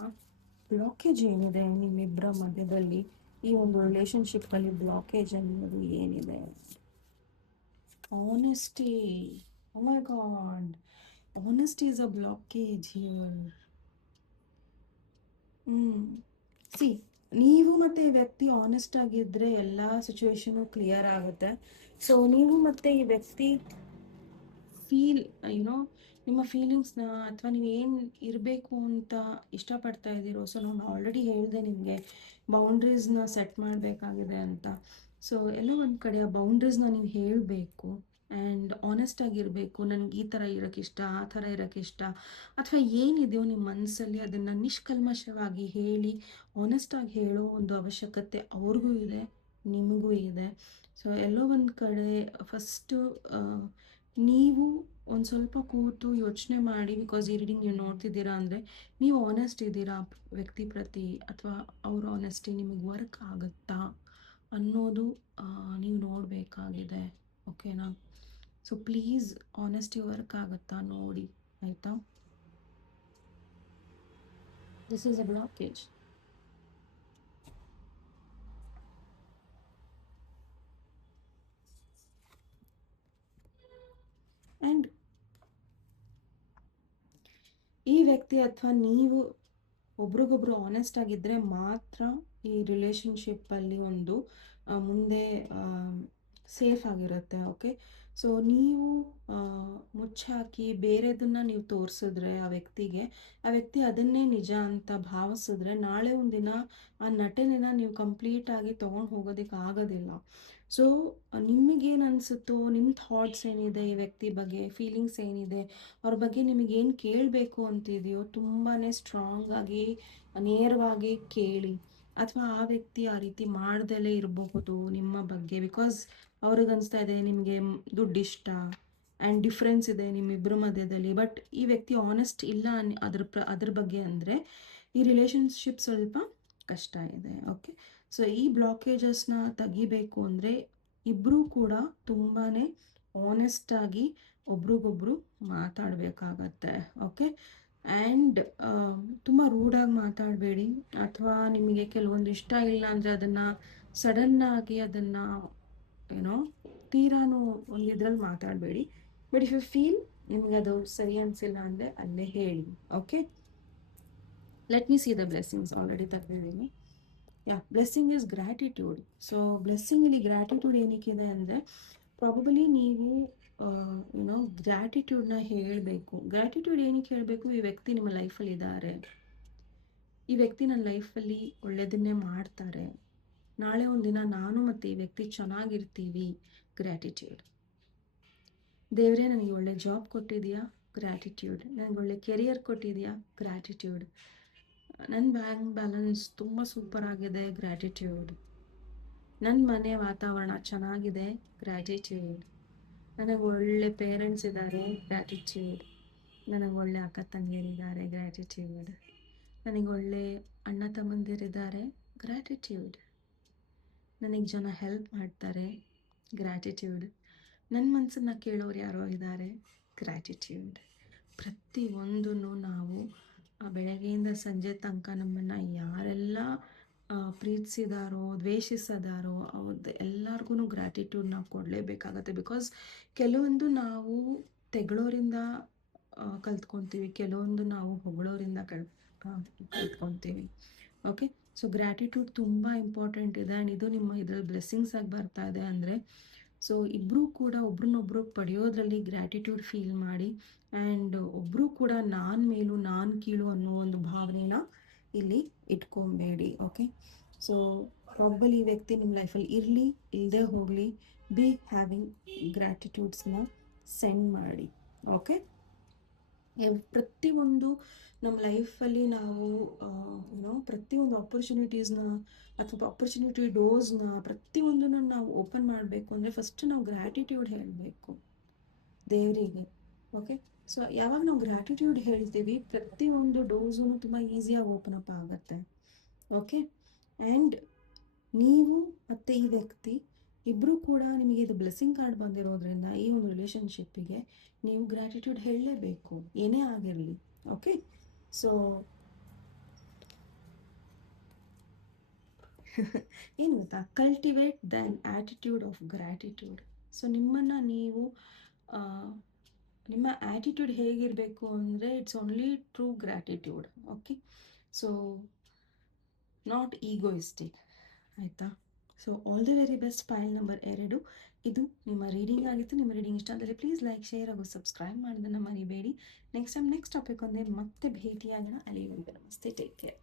ಬ್ಲಾಕೇಜ್ ಏನಿದೆ ನಿಮ್ಮಿಬ್ಬರ ಮಧ್ಯದಲ್ಲಿ, ಈ ಒಂದು ರಿಲೇಷನ್ಶಿಪ್ಪಲ್ಲಿ ಬ್ಲಾಕೇಜ್ ಅನ್ನೋದು ಏನಿದೆ. Honesty, oh my God, honesty is a blockage here. See, ನೀವು ಮತ್ತು ಈ ವ್ಯಕ್ತಿ ಆನೆಸ್ಟ್ ಆಗಿದ್ದರೆ ಎಲ್ಲ ಸಿಚುವೇಶನು ಕ್ಲಿಯರ್ ಆಗುತ್ತೆ. ಸೊ ನೀವು ಮತ್ತು ಈ ವ್ಯಕ್ತಿ ಫೀಲ್ ಯುನೋ ನಿಮ್ಮ ಫೀಲಿಂಗ್ಸ್ನ ಅಥವಾ ನೀವು ಏನು ಇರಬೇಕು ಅಂತ ಇಷ್ಟಪಡ್ತಾ ಇದ್ದೀರೋ. ಸೊ ನಾನು ಆಲ್ರೆಡಿ ಹೇಳಿದೆ ನಿಮಗೆ ಬೌಂಡ್ರೀಸ್ನ ಸೆಟ್ ಮಾಡಬೇಕಾಗಿದೆ ಅಂತ. ಸೊ ಎಲ್ಲೋ ಒಂದು ಕಡೆ ಆ ಬೌಂಡ್ರೀಸ್ನ ನೀವು ಹೇಳಬೇಕು ಆ್ಯಂಡ್ ಆನೆಸ್ಟ್ ಆಗಿರಬೇಕು. ನನಗೆ ಈ ಥರ ಇರೋಕ್ಕಿಷ್ಟ, ಆ ಥರ ಇರೋಕ್ಕಿಷ್ಟ, ಅಥವಾ ಏನಿದೆಯೋ ನಿಮ್ಮ ಮನಸ್ಸಲ್ಲಿ ಅದನ್ನು ನಿಷ್ಕಲ್ಮಶವಾಗಿ ಹೇಳಿ ಆನೆಸ್ಟಾಗಿ ಹೇಳೋ ಒಂದು ಅವಶ್ಯಕತೆ ಅವ್ರಿಗೂ ಇದೆ, ನಿಮಗೂ ಇದೆ. ಸೊ ಎಲ್ಲೋ ಒಂದು ಕಡೆ ಫಸ್ಟು ನೀವು ಒಂದು ಸ್ವಲ್ಪ ಕೂತು ಯೋಚನೆ ಮಾಡಿ, ಬಿಕಾಸ್ ಈ ರೀಡಿಂಗ್ ನೀವು ನೋಡ್ತಿದ್ದೀರಾ ಅಂದರೆ ನೀವು ಆನೆಸ್ಟ್ ಇದ್ದೀರಾ ವ್ಯಕ್ತಿ ಪ್ರತಿ, ಅಥವಾ ಅವ್ರ ಆನೆಸ್ಟಿ ನಿಮಗೆ ವರ್ಕ್ ಆಗುತ್ತಾ ಅನ್ನೋದು ನೀವು ನೋಡಬೇಕಾಗಿದೆ. ಓಕೆನಾ? ಸೊ ಪ್ಲೀಸ್ ಆನೆಸ್ಟಿ ವರ್ಕ್ ಆಗುತ್ತಾ ನೋಡಿ, ಆಯಿತಾ? This is a blockage. And ಈ ವ್ಯಕ್ತಿ ಅಥವಾ ನೀವು ಒಬ್ರಿಗೊಬ್ರು ಆನೆಸ್ಟ್ ಆಗಿದ್ದರೆ ಮಾತ್ರ ಈ ರಿಲೇಷನ್ಶಿಪ್ಪಲ್ಲಿ ಒಂದು ಮುಂದೆ ಸೇಫ್ ಆಗಿರುತ್ತೆ. ಓಕೆ, ಸೊ ನೀವು ಮುಚ್ಚಾಕಿ ಬೇರೆದನ್ನು ನೀವು ತೋರಿಸಿದ್ರೆ ಆ ವ್ಯಕ್ತಿ ಅದನ್ನೇ ನಿಜ ಅಂತ ಭಾವಿಸಿದ್ರೆ, ನಾಳೆ ಒಂದಿನ ಆ ನಟನೆನ ನೀವು ಕಂಪ್ಲೀಟಾಗಿ ತೊಗೊಂಡು ಹೋಗೋದಕ್ಕೆ ಆಗೋದಿಲ್ಲ. ಸೊ ನಿಮಗೇನು ಅನಿಸುತ್ತೋ, ನಿಮ್ಮ ಥಾಟ್ಸ್ ಏನಿದೆ ಈ ವ್ಯಕ್ತಿ ಬಗ್ಗೆ, ಫೀಲಿಂಗ್ಸ್ ಏನಿದೆ ಅವ್ರ ಬಗ್ಗೆ, ನಿಮಗೇನು ಕೇಳಬೇಕು ಅಂತಿದೆಯೋ ತುಂಬಾ ಸ್ಟ್ರಾಂಗ್ ಆಗಿ ನೇರವಾಗಿ ಕೇಳಿ. ಅಥವಾ ಆ ವ್ಯಕ್ತಿ ಆ ರೀತಿ ಮಾಡ್ದಲೇ ಇರಬಹುದು ನಿಮ್ಮ ಬಗ್ಗೆ, ಬಿಕಾಸ್ ಅವ್ರಿಗೆ ಅನಿಸ್ತಾ ಇದೆ ನಿಮಗೆ ದುಡ್ಡು ಇಷ್ಟ ಆ್ಯಂಡ್ ಡಿಫ್ರೆನ್ಸ್ ಇದೆ ನಿಮ್ಮಿಬ್ಬರ ಮಧ್ಯದಲ್ಲಿ. ಬಟ್ ಈ ವ್ಯಕ್ತಿ ಆನೆಸ್ಟ್ ಇಲ್ಲ ಅದ್ರ ಬಗ್ಗೆ ಅಂದರೆ ಈ ರಿಲೇಷನ್ಶಿಪ್ ಸ್ವಲ್ಪ ಕಷ್ಟ ಇದೆ. ಓಕೆ, ಸೊ ಈ ಬ್ಲಾಕೇಜಸ್ನ ತೆಗಿಬೇಕು ಅಂದರೆ ಇಬ್ಬರೂ ಕೂಡ ತುಂಬಾ ಆನೆಸ್ಟಾಗಿ ಒಬ್ರಿಗೊಬ್ರು ಮಾತಾಡಬೇಕಾಗತ್ತೆ. ಓಕೆ, ಆ್ಯಂಡ್ ತುಂಬ ರೂಡಾಗಿ ಮಾತಾಡಬೇಡಿ, ಅಥವಾ ನಿಮಗೆ ಕೆಲವೊಂದು ಇಷ್ಟ ಇಲ್ಲ ಅಂದರೆ ಅದನ್ನು ಸಡನ್ನಾಗಿ ಅದನ್ನು ಏನೋ ತೀರಾನು ಒಂದು ಇದ್ರಲ್ಲಿ ಮಾತಾಡಬೇಡಿ. ಬಟ್ ಇಫ್ ಯು ಫೀಲ್ ನಿಮಗೆ ಅದು ಸರಿ ಅನಿಸಿಲ್ಲ ಅಂದರೆ ಅಲ್ಲೇ ಹೇಳಿ. Okay, let me see the blessings. Already ತೆಗೆದಿದ್ದೀನಿ. Yeah, blessing is gratitude. So blessing ಇಲ್ಲಿ ಗ್ರ್ಯಾಟಿಟ್ಯೂಡ್ ಏನಕ್ಕಿದೆ ಅಂದರೆ, ಪ್ರಾಬಬಲಿ ನೀವು ಏನೋ ಗ್ರ್ಯಾಟಿಟ್ಯೂಡ್ನ ಹೇಳಬೇಕು. ಗ್ರ್ಯಾಟಿಟ್ಯೂಡ್ ಏನಕ್ಕೆ ಹೇಳಬೇಕು? ಈ ವ್ಯಕ್ತಿ ನಿಮ್ಮ ಲೈಫಲ್ಲಿ ಇದ್ದಾರೆ, ಈ ವ್ಯಕ್ತಿ ನನ್ನ ಲೈಫಲ್ಲಿ ಒಳ್ಳೆಯದನ್ನೇ ಮಾಡ್ತಾರೆ, ನಾಳೆ ಒಂದಿನ ನಾನು ಮತ್ತು ಈ ವ್ಯಕ್ತಿ ಚೆನ್ನಾಗಿರ್ತೀವಿ. ಗ್ರ್ಯಾಟಿಟ್ಯೂಡ್. ದೇವರೇ ನನಗೆ ಒಳ್ಳೆ ಜಾಬ್ ಕೊಟ್ಟಿದೆಯಾ? ಗ್ರ್ಯಾಟಿಟ್ಯೂಡ್. ನನಗೆ ಒಳ್ಳೆ ಕೆರಿಯರ್ ಕೊಟ್ಟಿದೆಯಾ? ಗ್ರ್ಯಾಟಿಟ್ಯೂಡ್. ನನ್ನ ಬ್ಯಾಂಕ್ ಬ್ಯಾಲೆನ್ಸ್ ತುಂಬ ಸೂಪರ್ ಆಗಿದೆ. ಗ್ರ್ಯಾಟಿಟ್ಯೂಡ್. ನನ್ನ ಮನೆ ವಾತಾವರಣ ಚೆನ್ನಾಗಿದೆ. ಗ್ರ್ಯಾಟಿಟ್ಯೂಡ್. ನನಗೆ ಒಳ್ಳೆ ಪೇರೆಂಟ್ಸ್ ಇದ್ದಾರೆ. ಗ್ರ್ಯಾಟಿಟ್ಯೂಡ್. ನನಗೆ ಒಳ್ಳೆ ಅಕ್ಕ ತಂಗಿಯರಿದ್ದಾರೆ. ಗ್ರ್ಯಾಟಿಟ್ಯೂಡ್. ನನಗೆ ಒಳ್ಳೆ ಅಣ್ಣ ತಮ್ಮಂದಿರಿದ್ದಾರೆ. ಗ್ರ್ಯಾಟಿಟ್ಯೂಡ್. ನನಗೆ ಜನ ಹೆಲ್ಪ್ ಮಾಡ್ತಾರೆ. ಗ್ರ್ಯಾಟಿಟ್ಯೂಡ್. ನನ್ನ ಮನಸ್ಸನ್ನು ಕೇಳೋರು ಯಾರೋ ಇದ್ದಾರೆ. ಗ್ರ್ಯಾಟಿಟ್ಯೂಡ್. ಪ್ರತಿಯೊಂದನ್ನು ನಾವು ಬೆಳಗ್ಗೆಯಿಂದ ಸಂಜೆ ತನಕ ನಮ್ಮನ್ನು ಯಾರೆಲ್ಲ ಪ್ರೀತಿಸಿದಾರೋ, ದ್ವೇಷಿಸಿದಾರೋ ಅವ್ರದ್ದು ಎಲ್ಲರಿಗೂ ಗ್ರ್ಯಾಟಿಟ್ಯೂಡ್ ನಾವು ಕೊಡಲೇಬೇಕಾಗತ್ತೆ. ಬಿಕಾಸ್ ಕೆಲವೊಂದು ನಾವು ತೆಗಳೋರಿಂದ ಕಲ್ತ್ಕೊತೀವಿ, ಕೆಲವೊಂದು ನಾವು ಹೊಗಳೋರಿಂದ ಕಲ್ತ್ಕೊತೀವಿ. ಓಕೆ, ಸೊ ಗ್ರ್ಯಾಟಿಟ್ಯೂಡ್ ತುಂಬ ಇಂಪಾರ್ಟೆಂಟ್ ಇದೆ. ಆ್ಯಂಡ್ ಇದು ನಿಮ್ಮ ಇದರಲ್ಲಿ ಬ್ಲೆಸ್ಸಿಂಗ್ಸ್ ಆಗಿ ಬರ್ತಾ ಇದೆ ಅಂದರೆ, ಸೊ ಇಬ್ಬರೂ ಕೂಡ ಒಬ್ರನ್ನೊಬ್ರು ಪಡೆಯೋದ್ರಲ್ಲಿ ಗ್ರ್ಯಾಟಿಟ್ಯೂಡ್ ಫೀಲ್ ಮಾಡಿ. ಆ್ಯಂಡ್ ಒಬ್ಬರು ಕೂಡ ನಾನು ಮೇಲು ನಾನು ಕೀಳು ಅನ್ನೋ ಒಂದು ಭಾವನೆನ ಇಲ್ಲಿ ಇಟ್ಕೊಬೇಡಿ. ಓಕೆ, ಸೊ ಪ್ರಾಬಲಿ ಈ ವ್ಯಕ್ತಿ ನಿಮ್ಮ ಲೈಫಲ್ಲಿ ಇರಲಿ ಇಲ್ಲದೆ ಹೋಗಲಿ, ಬಿ ಹ್ಯಾವಿಂಗ್ ಗ್ರ್ಯಾಟಿಟ್ಯೂಡ್ಸ್ನ ಸೆಂಡ್ ಮಾಡಿ. ಓಕೆ, ಪ್ರತಿಯೊಂದು ನಮ್ಮ ಲೈಫಲ್ಲಿ ನಾವು ಪ್ರತಿಯೊಂದು ಆಪರ್ಚುನಿಟೀಸ್ನ ಅಥವಾ ಆಪರ್ಚುನಿಟಿ ಡೋರ್ಸ್ನ ಪ್ರತಿಯೊಂದನ್ನು ನಾವು ಓಪನ್ ಮಾಡಬೇಕು ಅಂದರೆ ಫಸ್ಟ್ ನಾವು ಗ್ರ್ಯಾಟಿಟ್ಯೂಡ್ ಹೇಳಬೇಕು ದೇವರಿಗೆ. ಓಕೆ, ಸೊ ಯಾವಾಗ ನಾವು ಗ್ರ್ಯಾಟಿಟ್ಯೂಡ್ ಹೇಳ್ತೀವಿ ಪ್ರತಿಯೊಂದು ಡೋರ್ಸೂ ತುಂಬ ಈಸಿಯಾಗಿ ಓಪನ್ ಅಪ್ ಆಗುತ್ತೆ. ಓಕೆ, ಆ್ಯಂಡ್ ನೀವು ಮತ್ತು ಈ ವ್ಯಕ್ತಿ ಇಬ್ಬರೂ ಕೂಡ ನಿಮಗೆ ಇದು ಬ್ಲೆಸ್ಸಿಂಗ್ ಕಾರ್ಡ್ ಬಂದಿರೋದ್ರಿಂದ ಈ ಒಂದು ರಿಲೇಷನ್ಶಿಪ್ಪಿಗೆ ನೀವು ಗ್ರ್ಯಾಟಿಟ್ಯೂಡ್ ಹೇಳಲೇಬೇಕು, ಏನೇ ಆಗಿರಲಿ. ಓಕೆ, ಸೊ ಏನು ಗೊತ್ತಾ, cultivate then attitude of gratitude. So ನಿಮ್ಮನ್ನು ನೀವು ನಿಮ್ಮ ಆ್ಯಟಿಟ್ಯೂಡ್ ಹೇಗಿರಬೇಕು ಅಂದರೆ it's only true gratitude. Okay, so not egoistic, ಆಯಿತಾ? So all the very best. File number 2 ಇದು ನಿಮ್ಮ ರೀಡಿಂಗ್ ಆಗಿತ್ತು. ನಿಮ್ಮ ರೀಡಿಂಗ್ ಇಷ್ಟ ಅಂದರೆ ಪ್ಲೀಸ್ ಲೈಕ್, ಶೇರ್ ಹಾಗೂ ಸಬ್ಸ್ಕ್ರೈಬ್ ಮಾಡೋದನ್ನು ಮರಿಬೇಡಿ. ನೆಕ್ಸ್ಟ್ ಟಾಪಿಕ್ ಒಂದೇ ಮತ್ತೆ ಭೇಟಿಯಾಗೋಣ. ಅಲ್ಲಿವರೆಗೂ ನಮಸ್ತೆ, ಟೇಕ್ ಕೇರ್.